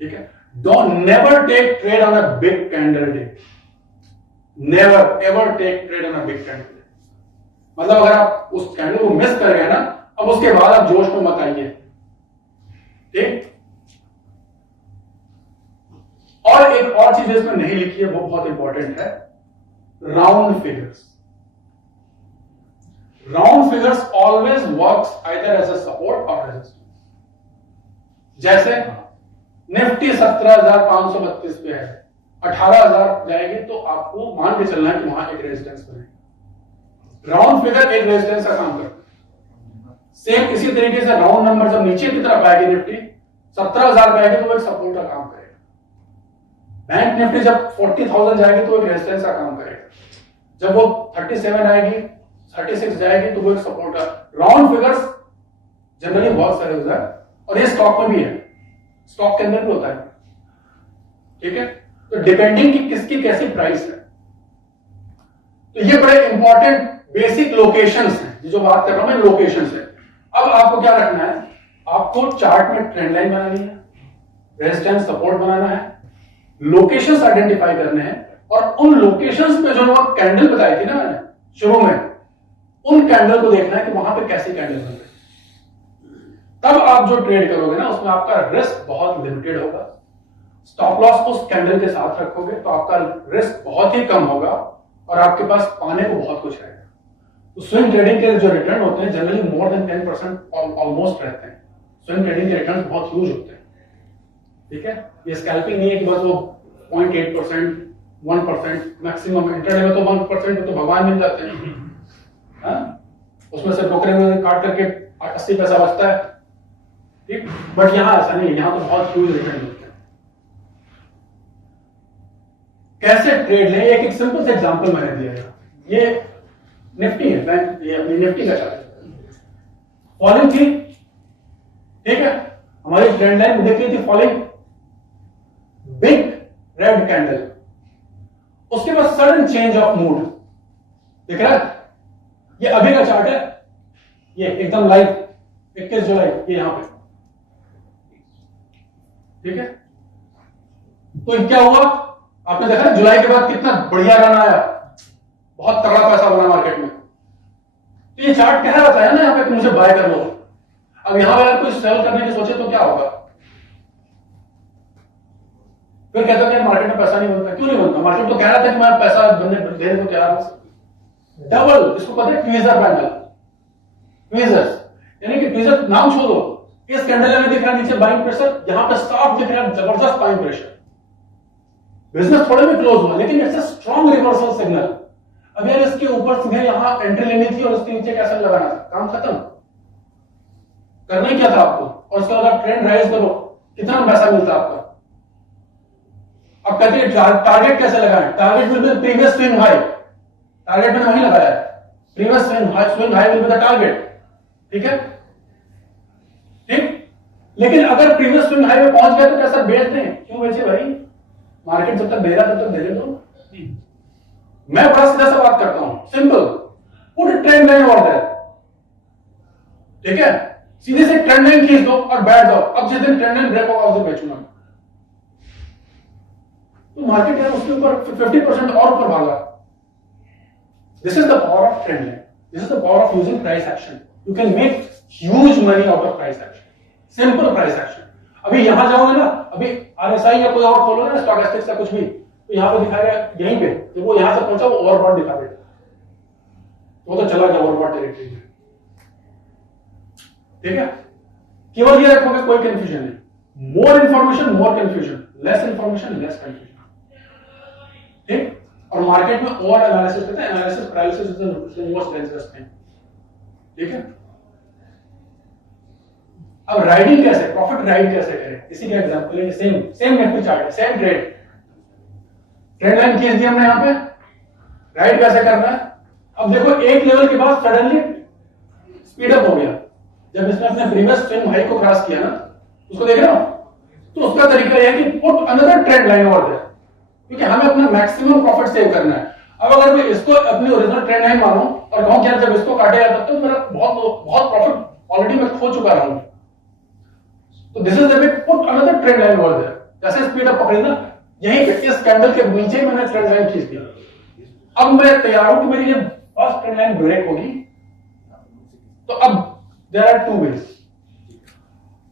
ठीक है, don't never take trade on a big candle day, never ever take trade on a big candle day. मतलब अगर आप उस कैंडल को मिस कर गए ना, अब उसके बाद आप जोश में मत आइए। ठीक, और एक और चीज इसमें नहीं लिखी है, वो बहुत इंपॉर्टेंट है, round figures. Round figures always works either as a support और रेजिस्टेंस. जैसे निफ्टी 17,532 पे है, 18,000 जाएगी तो आपको मान के चलना है कि वहां एक रेजिस्टेंस बनेगा. राउंड फिगर एक रेजिस्टेंस का काम करता है. सेम इसी तरीके से राउंड नंबर जब नीचे की तरफ आएगी, निफ्टी 17,000 पे आएगी तो वो एक सपोर्ट का काम करेगा. बैंक निफ्टी जब 40,000 जाएगी तो एक रेजिस्टेंस का काम करेगा. जब वो 37 आएगी, 36 जाएगी तो वो एक सपोर्ट का. राउंड फिगर्स जनरली बहुत सारे होता है और ये स्टॉक में भी है, स्टॉक के अंदर भी होता है. ठीक है, तो डिपेंडिंग कि किसकी कैसी प्राइस है. तो ये बड़े इंपॉर्टेंट बेसिक लोकेशंस हैं, जो बात कर रहा हूं मैं लोकेशंस है. अब आपको क्या रखना है, आपको चार्ट में ट्रेंड लाइन बनानी है, रेजिस्टेंस सपोर्ट बनाना है, लोकेशंस आइडेंटिफाई करने हैं और उन लोकेशंस पे जो वो कैंडल बताई थी ना मैंने शुरू में, उन कैंडल को देखना है कि वहां पे कैसी कैंडल बन रही है. तब आप जो ट्रेड करोगे ना उसमें आपका रिस्क बहुत लिमिटेड होगा. स्टॉप लॉस उस कैंडल के साथ रखोगे तो आपका रिस्क बहुत ही कम होगा और आपके पास पाने को बहुत कुछ रहेगा. तो स्विंग ट्रेडिंग के जो रिटर्न होते हैं जनरली मोर देन 10% ऑलमोस्ट रहते हैं. स्विंग ट्रेडिंग के रिटर्न बहुत ह्यूज होते हैं. ठीक है, ये स्कैल्पिंग नहीं है कि बस वो 0.8%, 1%, मैक्सिमम. इंटरडे में तो 1% तो भगवान मिल जाते हैं. हाँ? उसमें से ब्रोकरेज में काट करके 80 पैसा बचता है. ठीक, बट यहां ऐसा नहीं है, यहां तो बहुत ह्यूज रिटर्न होते हैं. कैसे ट्रेड लें, एक सिंपल से एग्जांपल मैंने दिया है. ये निफ्टी है, बैंक, ये अपनी निफ्टी का चार्ट. फॉलिंग थी, ठीक है, हमारी ट्रेंड लाइन देख रही थी फॉलिंग, बिग रेड कैंडल, उसके बाद सडन चेंज ऑफ मूड. दिख रहा है, ये अभी का चार्ट है, ये एकदम लाइव 21 जुलाई, ये यहां पे. ठीक है, तो क्या हुआ आपने देखा जुलाई के बाद कितना बढ़िया रन आया, बहुत तगड़ा पैसा बना मार्केट में. तो ये चार्ट कह रहा था ना यहां पे कि मुझे बाय कर लो. अब यहां पे अगर कोई सेल करने की सोचे तो क्या होगा, फिर कहता है कि मार्केट में पैसा नहीं बनता. क्यों नहीं बनता, मार्केट तो कह रहा था कि मैं पैसा देने को तैयार हूं. डबल, इसको पता है ट्वीजर पैनल, ट्वीजर्स, यानी कि ट्वीजर नाम छोड़ो. इस कैंडल में दिख रहा है नीचे बाइंग प्रेशर, यहां पे साफ दिख रहा है जबरदस्त बाइंग प्रेशर. बिजनेस थोड़े में क्लोज हुआ लेकिन it's a strong reversal signal. अब यार इसके ऊपर सीधे यहां एंट्री लेनी थी और उसके नीचे कैसे लगाना था, काम खत्म. करना ही क्या था आपको, और उसके बाद आप ट्रेंड राइज करो, कितना पैसा मिलता आपका. अब कहते हैं टारगेट कैसे लगाएं, target will be previous swing high. Target मैंने वही लगाया है, previous swing high will be the target. ठीक है, ठीक. लेकिन अगर प्रीवियस स्विंग हाई में पहुंच गया तो कैसा बेच दें, क्यों बेचे भाई, मार्केट जब तक दे रहा तब तक दे दो. मैं बड़ा सीधा सा बात करता हूं, simple, put trend line over there. ठीक है, सीधे से ट्रेंड लाइन खींच दो और बैठ जाओ. अब जिस दिन ट्रेंड लाइन ब्रेक होगा उस दिन बेचूंगा. तो मार्केट यार उसके ऊपर 50% और ऊपर भागा. This is the power of trend line. This is the power of using price action. You can make huge money out of price action. Simple price action. अभी यहां जाओगे ना, अभी आरएसआई या कोई और खोलोगे ना, स्टॉकेस्टिक्स या कुछ भी, तो यहां पे दिखाएगा यहीं पे, जब वो यहां से पहुंचा वो ओवरबॉट दिखा देगा, वो तो चला गया ओवरबॉट टेरिटरी में. ठीक है, केवल ये रखोगे कोई कंफ्यूजन नहीं. More information more confusion, less information less confusion. ठीक, और मार्केट में और एनालिसिस करते हैं. Analysis paralysis is the most dangerous thing. ठीक है, अब राइडिंग कैसे, प्रॉफिट राइड कैसे करें, इसी का एग्जांपल है. सेम निफ्टी चार्ट है, सेम ट्रेड, ट्रेंड लाइन खींच दी हमने यहां पे, राइड कैसे करना है. अब देखो एक लेवल के बाद सडनली स्पीड अप हो गया. जब इसने अपने प्रीवियस स्विंग हाई को क्रॉस किया ना, उसको देख रहे हो, तो उसका तरीका यह है कि put another trend line over there, क्योंकि हमें अपना मैक्सिमम प्रॉफिट सेव करना है. अब अगर मैं इसको अपनी ओरिजिनल ट्रेंड लाइन मानूं और कहूं कि यार जब इसको काटेगा तब तो मेरा बहुत प्रॉफिट ऑलरेडी मैं खो चुका रहूंगा. तो this is the way, put another trend line over there. जैसे स्पीड अप पकड़ी ना, यहीं पे इस कैंडल के नीचे मैंने ट्रेंड लाइन खींच दिया. अब मैं तैयार हूं कि मेरी ये फर्स्ट ट्रेंड लाइन ब्रेक होगी. तो अब देयर आर टू वेज.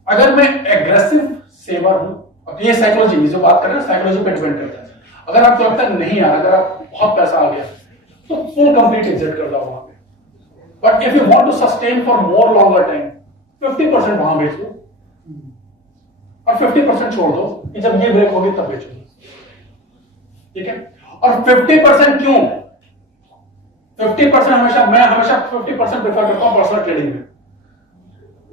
अगर मैं एग्रेसिव सेवर हूं अब ये साइकोलॉजी जो बात कर रहे हैं साइकोलॉजी पे डिपेंड करता है। अगर आपको लगता है नहीं यार, अगर आप बहुत पैसा आ गया तो फुल कंप्लीट एग्जिट कर दो वहां पे। But if you want to sustain for more longer time 50% वहां बेच दो और 50% छोड़ दो कि जब ये ब्रेक होगी तब बेचो, ठीक है। और 50% क्यों? 50% हमेशा, मैं हमेशा 50% प्रेफर करता हूं पर्सनल ट्रेडिंग में।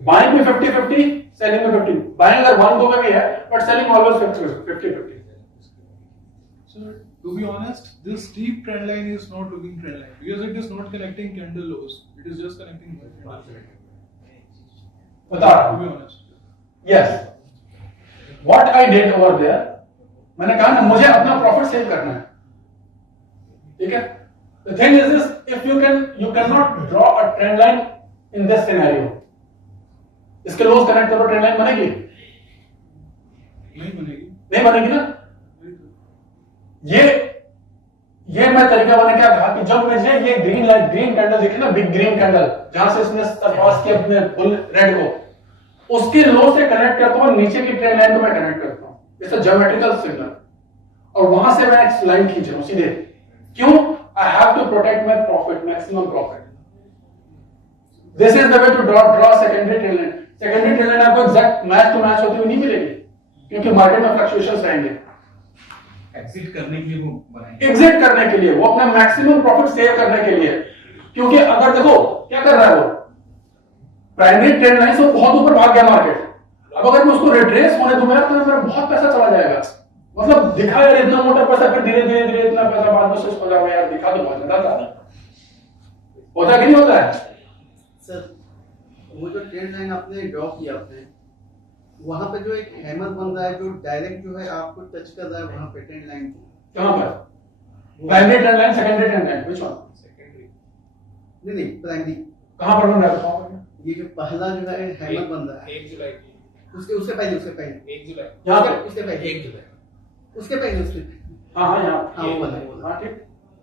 बाइंग में 50-50, सेलिंग में 50। बाइंग अगर 1-2 में भी है but selling always 50-50। Sir, to be honest, this steep trend line is not looking trend line because it is not connecting candle lows. It is just connecting candle. बता रहा To be हूं। honest. Yes. What I did over there, मैंने कहा ना मुझे अपना profit save करना है, ठीक है। The thing is this, if you cannot draw a trend line in this scenario. इसके लोज कनेक्ट करो, ट्रेंड लाइन बनेगी? नहीं बनेगी। नहीं बनेगी ना। ये मैं तरीका मैंने क्या कहा कि जब मुझे ये ग्रीन लाइट, ग्रीन कैंडल दिखे ना, बिग ग्रीन कैंडल, जहां से इसने सरपास किया अपने फुल रेड को, उसके लो से कनेक्ट करता हूं, नीचे की ट्रेंड लाइन को मैं कनेक्ट करता हूं। इट्स अ ज्योमेट्रिकल सिग्नल, और वहां से मैं एक लाइन खींच रहा हूं सीधे। क्यों? I have to protect my profit, maximum profit. This is the way to draw secondary trend line. Secondary trend line आपको एग्जैक्ट मैच टू मैच होती हुई नहीं मिलेगी, क्योंकि मार्केट में फ्लक्चुएशंस रहेंगे। एग्जिट करने के लिए वो बनाएंगे, एग्जिट करने के लिए, वो अपना मैक्सिमम प्रॉफिट सेव करने के लिए। क्योंकि अगर देखो क्या कर रहा है वो, प्राइमरी ट्रेंड लाइन से बहुत ऊपर भाग गया मार्केट, अब अगर मैं उसको रिट्रेस होने दूंगा तो मेरा बहुत पैसा चला जाएगा। मतलब दिखा यार इतना मोटा पैसा, फिर धीरे धीरे धीरे इतना पैसा बाद में सोच पड़ा यार दिखा तो बहुत ज्यादा था। होता कि नहीं होता है सर? वो जो ट्रेंड लाइन आपने ड्रॉ किया आपने, वहां पे जो एक हैमर बन रहा है जो डायरेक्ट जो है आपको टच कर रहा है वहां पे ट्रेंड लाइन को, कहां पर? Primary trend line, secondary trend line, which one? नहीं प्राइमरी कहां पर बन रहा है बताओ? ये जो पहला जो है हैमर बन रहा है 1 जुलाई उसके पहले 1 जुलाई यहां पे उसके पहले 1 जुलाई उसके पहले हां हां यहां हाँ वो वाला हां ठीक।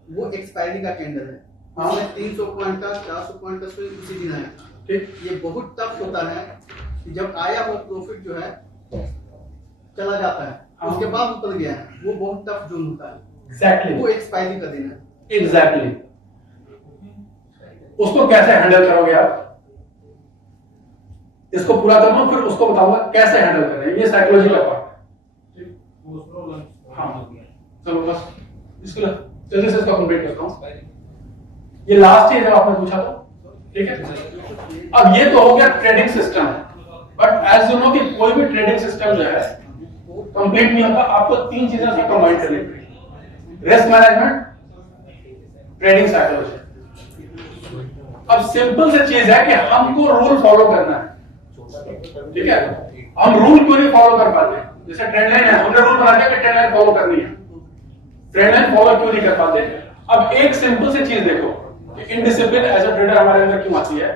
वो एक्सपायरी का कैंडल है। हाँ। उसमें 300 पॉइंट का 400 पॉइंट का उसी दिन आया था। ठीक। ये बहुत टफ होता है कि जब आया वो प्रॉफिट जो है चला जाता है, हाँ। उसके बाद ऊपर गया है, वो बहुत टफ जोन होता है। एग्जैक्टली वो एक्सपायरी का दिन है। एग्जैक्टली। उसको कैसे हैंडल करोगे आप? इसको पूरा कर लो, फिर उसको बताऊंगा कैसे हैंडल करें। ये साइकोलॉजी का पार्ट है। हाँ चलो बस इसको जल्दी से इसको कंप्लीट करता हूं। ये लास्ट चीज है आपने पूछा था, ठीक है। अब ये तो हो गया trading system, but as you know कि कोई भी ट्रेडिंग सिस्टम जो है कंप्लीट नहीं होता। आपको 3 चीजें उसमें कंबाइन करनी पड़ेगी: रिस्क मैनेजमेंट, ट्रेडिंग साइकोलॉजी। अब सिंपल सी चीज है कि हमको रूल फॉलो करना है, ठीक है। हम रूल क्यों नहीं फॉलो कर पाते? जैसे ट्रेंड लाइन है, हमने रूल बना दिया कि ट्रेंड लाइन फॉलो करनी है, ट्रेंड लाइन फॉलो क्यों नहीं कर पाते? अब एक सिंपल सी चीज देखो कि इनडिसिप्लिन एज अ ट्रेडर हमारे अंदर क्यों आती है।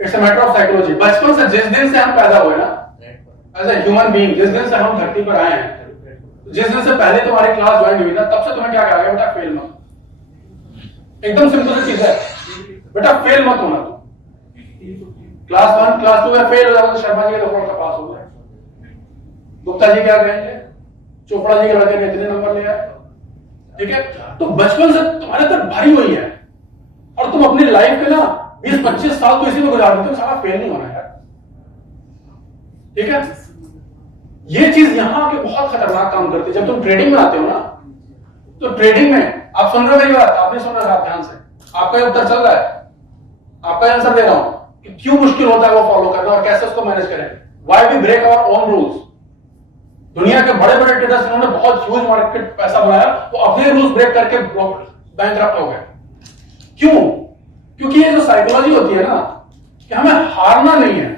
It's a matter of psychology. बचपन से जिस दिन से हम पैदा हुए ना एज अ ह्यूमन बीइंग, जिस दिन से हम धरती पर आए हैं, जिस दिन से पहले तुम्हारी क्लास ज्वाइन हुई ना, तब से तुम्हें क्या कहा गया? बेटा फेल मत। एकदम सिंपल सी चीज है, बेटा फेल मत होना। क्लास 1 क्लास 2 में फेल हो जाओगे तो शर्मा जी के दफा का पास हो गया, गुप्ता जी क्या कहेंगे, चोपड़ा जी के लड़के ने इतने नंबर ले आए, ठीक है। तो बचपन से तुम्हारे अंदर भरी हुई है, और तुम अपनी लाइफ के ना 20-25 साल तो इसी में गुजार देते हो, सारा फेल नहीं होना यार, ठीक है। ये चीज यहां आके बहुत खतरनाक काम करती है। जब तुम ट्रेडिंग में आते हो ना, तो ट्रेडिंग में आप सुन रहे हो मेरी बात, आपने सुन रहा है ध्यान से, आपका उत्तर चल रहा है, आपका आंसर दे रहा हूं कि क्यों मुश्किल होता है वो फॉलो करना और कैसे उसको मैनेज करें। Why we break our own rules. दुनिया के बड़े बड़े ट्रेडर्स जिन्होंने बहुत ह्यूज मार्केट पैसा बनाया, वो अपने रूल्स ब्रेक करके बैंकरप्ट हो गए। क्यों? क्योंकि ये जो साइकोलॉजी होती है ना कि हमें हारना नहीं है,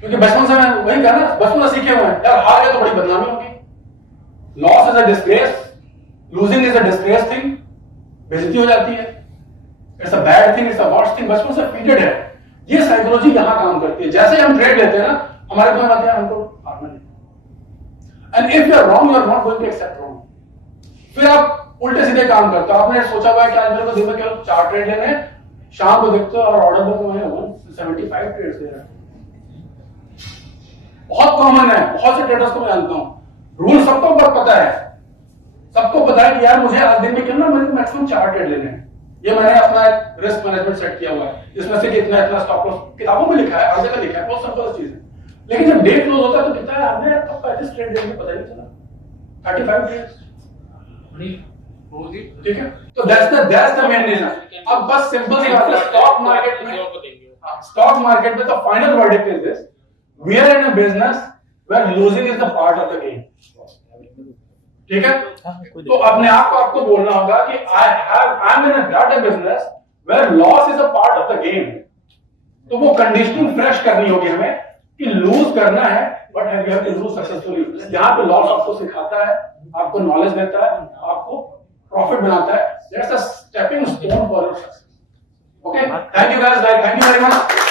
क्योंकि बचपन से मैं वही कहा ना, बचपन से सीखे हुए हैं यार, हार गए तो बड़ी बदनामी होगी, loss is a disgrace, losing is a disgrace thing, बेइज्जती हो जाती है, it's a bad thing, it's a worst thing, बचपन से फीडेड है। ये साइकोलॉजी यहां काम करती है। जैसे हम ट्रेड लेते हैं ना, हमारे दिमाग में आती है हमको हारना नहीं, and if you are wrong, you are not going to accept wrong. फिर आप उल्टे सीधे काम करते हो। आपने सोचा हुआ है कि आज मेरे को दिन में केवल 4 ट्रेड लेने हैं, शाम को देखते हो और ऑर्डर बुक में 175 ट्रेड्स दे रहा है। बहुत कॉमन है, बहुत से ट्रेडर्स को मैं जानता हूं। रूल सबको पता है, सबको पता है कि यार मुझे आज दिन में कितना मैक्सिमम 4 ट्रेड लेने हैं। ये मैंने अपना एक रिस्क मैनेजमेंट सेट किया हुआ है, जिसमें से कि इतना इतना स्टॉप लॉस किताबों में लिखा है, हर जगह लिखा है, बहुत सिंपल चीज है। लेकिन जब डे क्लोज होता है तो कितना है आपने कब 35 ट्रेड लेंगे पता ही नहीं चला, 35 ट्रेड्स, ठीक है। तो दैट्स द मेन रीजन। अब बस सिंपल सी बात है, स्टॉक मार्केट में तो final verdict is this, we are in a business where losing is the part of the game, ठीक है। तो अपने आप को आपको बोलना होगा कि I am in a business where loss is a part of the game. तो वो कंडीशनिंग फ्रेश करनी होगी हमें कि लूज करना है, but have you have to lose successfully. जहां पे लॉस आपको सिखाता है, आपको नॉलेज देता है, आपको प्रॉफिट बनाता है, that's a stepping stone for your success. Okay, thank you guys, thank you very much.